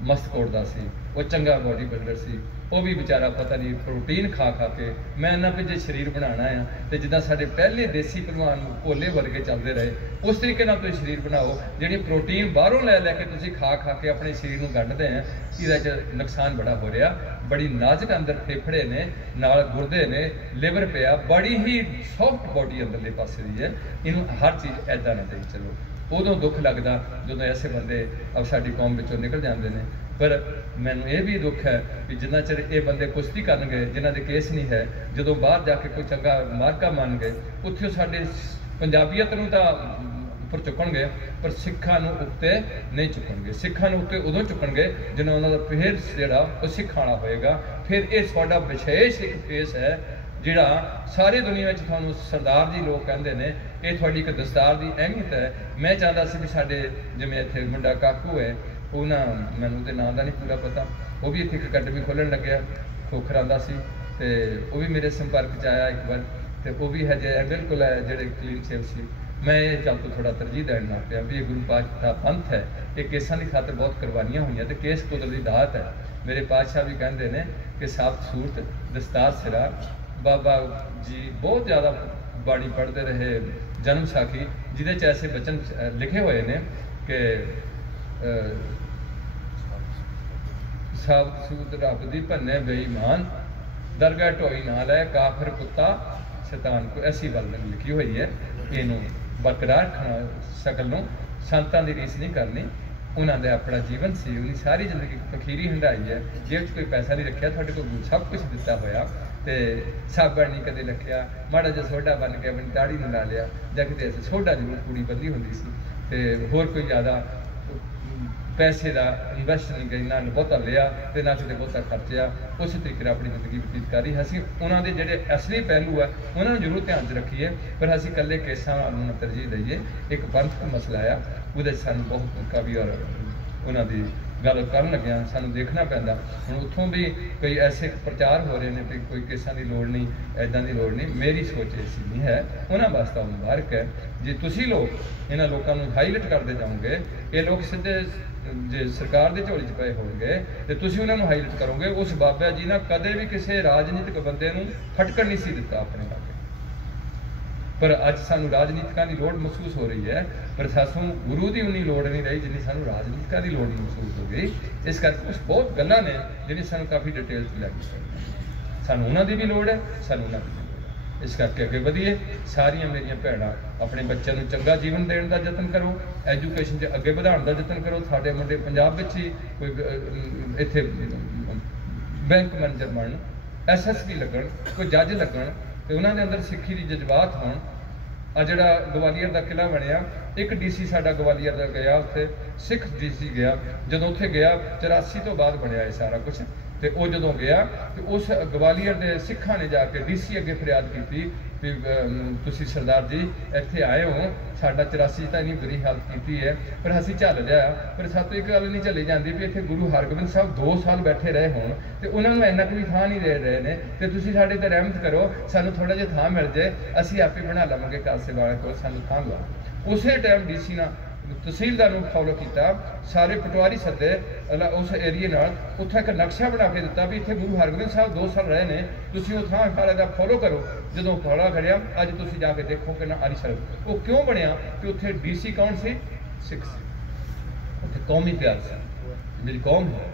ਮਸਤਕੋਟ ਦਾ ਸੀ, ਉਹ ਚੰਗਾ ਬੋਡੀ ਬਿਲਡਰ ਸੀ। ਉਹ ਵੀ ਵਿਚਾਰਾ ਪਤਾ ਨਹੀਂ ਪ੍ਰੋਟੀਨ ਖਾ ਕੇ, ਮੈਂ ਇਹਨਾਂ ਵੀ ਜੇ ਸਰੀਰ ਬਣਾਉਣਾ ਆ ਤੇ ਜਿੱਦਾਂ ਸਾਡੇ ਪਹਿਲੇ ਦੇਸੀ ਪਹਿਲਵਾਨ ਭੋਲੇ ਵਰਗੇ ਚੱਲਦੇ ਰਹੇ, ਉਸ ਤਰੀਕੇ ਨਾਲ ਤੁਸੀਂ ਸਰੀਰ ਬਣਾਓ। ਜਿਹੜੀ ਪ੍ਰੋਟੀਨ ਬਾਹਰੋਂ ਲੈ ਕੇ ਤੁਸੀਂ ਖਾ ਕੇ ਆਪਣੇ ਸਰੀਰ ਨੂੰ ਗੰਢਦੇ ਆ, ਇਹਦਾ 'ਚ ਨੁਕਸਾਨ ਬੜਾ ਹੋ ਰਿਹਾ। बड़ी नाजुक अंदर फेफड़े ने, नाल गुरदे ने, लिवर पिया, बड़ी ही सॉफ्ट बॉडी अंदरले पासे दी है। इनू हर चीज़ ऐदा ना देई चलो। उदों दुख लगता जो ऐसे बंदे अब साडी कौम विचों निकल जाते हैं। पर मैनू ये भी दुख है कि जिन्ना चिर ये बंदे कुश्ती करनगे जिन्हां दे केस नहीं है, जो बाहर जाके कोई चंगा मार्का मन गए उत्थे साडे पंजाबीयत नूं तां उपर चुकणगे, पर सिखां नूं उत्ते नहीं चुकणगे। सिखां नूं उत्ते उदों चुकणगे जिन्हों उन्हां दा फेस जिहड़ा वो सिखां वाला होएगा। फिर ये साडा विशेष एक फेस है जिहड़ा सारी दुनिया में तुहानूं सरदार जी लोग कहंदे ने, ये तुहाडी एक दस्तार की अहमियत है। मैं चाहता सी भी साडे जिवें इत्थे मुंडा काकू है, वो ना मैनूं उहदे नाम दा नहीं पूरा पता, वो भी इत्थे एक अकैडमी खोलण लग्या खोखरां दा सी, ते वो भी मेरे संपर्क च आया एक बार, तो वो भी है जे बिल्कुल है जिहड़े क्लीन शेव सी। मैं ये चल तो थोड़ा तरजीह देन लग पिया भी ये गुरु पातशाह दा पंथ है, ये केसां की खातर बहुत कुर्बानियां हुई, तो केस कुदरती दात है। मेरे पातशाह भी कहते हैं कि साफ सूरत दस्तार सिरा। बाबा जी बहुत ज़्यादा बाणी पढ़ते रहे, जन्म साखी जिदे च ऐसे बचन लिखे हुए हैं कि साबत सूत रब दी भन्ने बेईमान, दरगाह ढोई ना लै काफिर कुत्ता शैतान को, ऐसी गल लिखी हुई है। इनू बरकरार रखना, शकल नूं संतां दी रीस नहीं करनी। उन्होंने अपना जीवन से उन्हें सारी जिंदगी फकीरी हंडाई है, जेब च कोई पैसा नहीं रखा, थोड़े को सब कुछ दिता होया, तो साबण नहीं कदे रखा, माड़ा जिहा सोडा बन के अपनी दाड़ी में ला लिया, जां किते सोडा जरूर कुड़ी बंदी होंदी सी, ते होर कोई ज़्यादा पैसे का इन्वेस्ट नहीं गई, ना बहुता लिया तो ना कितने बहुता खर्चया। उस तरीके अपनी जिंदगी बतीत कर रही। असीं उन्होंने जोड़े असली पहलू है उन्होंने जरूर ध्यान च रखीए, पर असीं कल्ले केसां नूं तरजीह दईए। एक पंथ मसला आया, वो सानूं बहुत कवि और उन्होंने गल कर लग्या सानूं देखना पैंदा। हुण उत्थों भी कोई ऐसे प्रचार हो रहे हैं कि कोई केसां की लोड़ नहीं, ऐदां की लोड़ नहीं। मेरी सोच ऐसी नहीं है, उन्होंने वास्ते मुबारक है जे तुसीं लोग इन्हां लोकां नूं हाईलाइट करते जाओगे। ये लोग सीधे जे सरकार के झोली च पे होणगे तो तुसीं उन्हां नूं हाईलाइट करोगे। उस बाबा जी ने कदे भी किसी राजनीतिक बंदे नूं फटकण नहीं सी दिता अपने लागे, पर अज सानूं राजनीतिकां की लोड़ महसूस हो रही है, पर सानूं गुरु की उन्नी लोड़ नहीं रही जिन्नी सानूं राजनीतिकां की लोड़ महसूस हो गई। इस करके कुछ बहुत गल्लां ने जिहड़ी सानूं काफ़ी डिटेल च लैनी सानूं उन्हां दी भी लोड़ है, सानूं उन्हां दी भी लोड़ है। इस करके अगे वधिए। सारियां मेरियां भैणां अपने बच्चों को चंगा जीवन देने का जतन करो, एजुकेशन से अगे बढ़ाने का जतन करो। साडे मुंडे पंजाब विच ही कोई इत्थे बैंक मैनेजर बनन, SSP लगन, कोई जज लगन, तो उन्होंने अंदर सिक्खी की जज्बात होण। आ जिहड़ा गवालीयर का किला बनया, एक DC साडा गवालीयर का गया, उत्थे सिख DC गया, जदों उत्थे गया 84 तो बाद बनया ये सारा कुछ। तो वह जो गया तो उस गवालीयर के सिखा ने जाके DC अगे फरियाद की भी तुसी सरदार जी इत्थे आए हो, साडा 84 तो इन्नी बुरी हालत की है, पर असीं झल लिया। पर सातों एक गल नहीं झली जाती भी इत्थे गुरु हरगोबिंद साहब 2 साल बैठे रहे होण ते उन्होंने इन्ना कोई थां नहीं दे रहे ने, तो तुसीं साडे ते रहमत करो, सानूं थोड़ा जिहा थां मिल जाए, असीं आपे बना लवांगे कासे वाले कोल, सानूं थां लवा। उस टाइम DC ने तहसीलदार को फॉलो किया, सारे पटवारी सदे उस एरिए उत्थे एक नक्शा बना के दिता भी इतने गुरु हरगोबिंद साहब 2 साल रहे हैं, तुसीं उह थां सारे का फॉलो करो। जो फॉलो करिया अज तुसीं जाके देखो कि ना आरी सड़क वो क्यों बनया कि उत्थे DC कौन सी सिख सी, उत्थे कौमी प्यार सी। मेरी कौम है,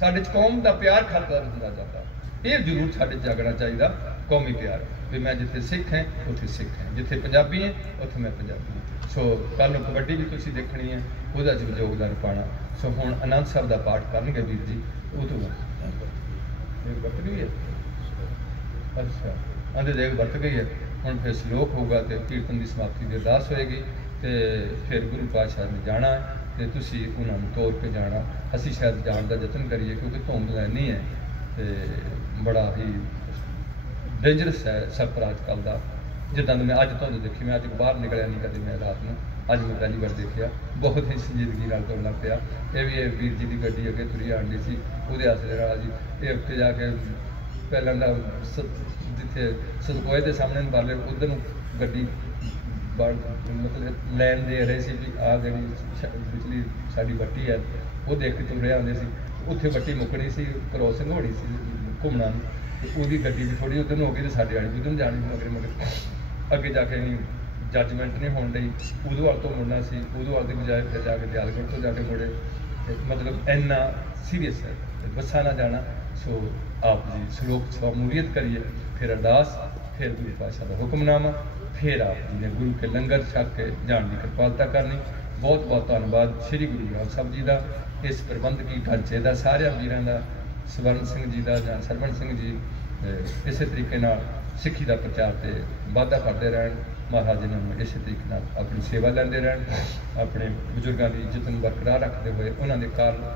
साडे च कौम का प्यार खाता रहा जाता, ये जरूर साडे जागना चाहिए कौमी प्यार भी मैं जिथे सिख है उत्थे सिख है, जिथे पंजाबी है उत्थे मैं पंजाबी हूँ। सो कल कबड्डी भी तुसीं देखनी है, वह योगदान पाना। सो हुण आनंद साहब का पाठ करनगे वीर जी, वो तो बरत गई है, अच्छा आंदे देख बरत गई है। हुण फिर सलोक होगा तो कीर्तन की समाप्ति की अरदास होएगी, तो फिर गुरु पातशाह ने जाना है, तो तुसीं उन्होंने तोड़ के जाना। असीं शायद जाण का यतन करिए क्योंकि धुंध लैनी है, तो बड़ा ही डेंजरस है सफर अजकल का। जिदा मैं अज धुंध देखी, मैं अज बाहर निकलिया नहीं कभी, मैं रात में अज मैं पहली बार देखा, बहुत ही संजीदगी तुरना पिया। ये भी वीर जी की गड्डी अगे तुरी आनी सी, वो आसरे जी ये उत्थे जाके पहला जिथे सदकोए के सामने बाले उधर गड्डी मतलब लैन दे रहे सी भी आ जी पिछली साड़ी बट्टी है वो देख के तुरे आते सी, उत्थे बट्टी मुकनी सी, क्रॉसिंग होनी सी घूमना, उसकी गड्डी भी थोड़ी उधर हो गई, तो साड़ी वाली उधर जानी मगर मगर अगे जाके नहीं जजमेंट नहीं होने दी, उदू वाल तो मुड़ना सी, उदू वाल की बजाय फिर जाके दयालगढ़ तो जाके मुड़े, मतलब इन्ना सीरीयस है बसा ना जाना। सो आप जी सलोक शमूलीयत करिए, फिर अरदास, फिर गुरु पातशाह का हुक्मनामा, फिर आप जी ने गुरु के लंगर छक के जान की कृपालता करनी। बहुत बहुत धन्यवाद श्री गुरु ग्रंथ साहब जी का, इस प्रबंधकी ढांचे का, सारे वीरों का, स्वर्ण सिंह जी का ਜਾਂ सरवण सिंह जी इस तरीके सिक्खी का प्रचार से वाधा करते रहन। महाराज इन्होंने इस तरीके अपनी सेवा लेंदे रहन, अपने बजुर्गों की इज्जत बरकरार रखते हुए उन्होंने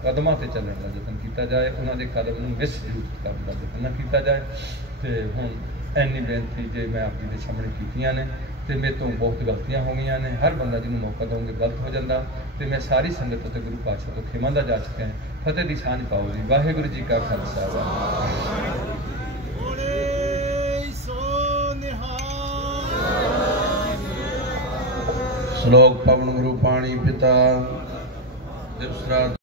कदमों से चलने का यतन किया जाए, उन्होंने कदम मिसयूज करने का यतन न किया जाए। तो हुण इन्नी बेनती जे मैं आप जी के सामने कीतियां ने, तो मेरे तो बहुत गलतियां हो गई ने। हर बंदा जिन्होंने मौका दूंगे गलत हो जाता, तो मैं सारी संगत तो गुरु पातशाह तो खेमांदा जा चुका है। फतेह की सांझ पाओ जी। वाहिगुरू जी का खालसा। श्लोक पवन गुरु पाणी पिता दिवसरात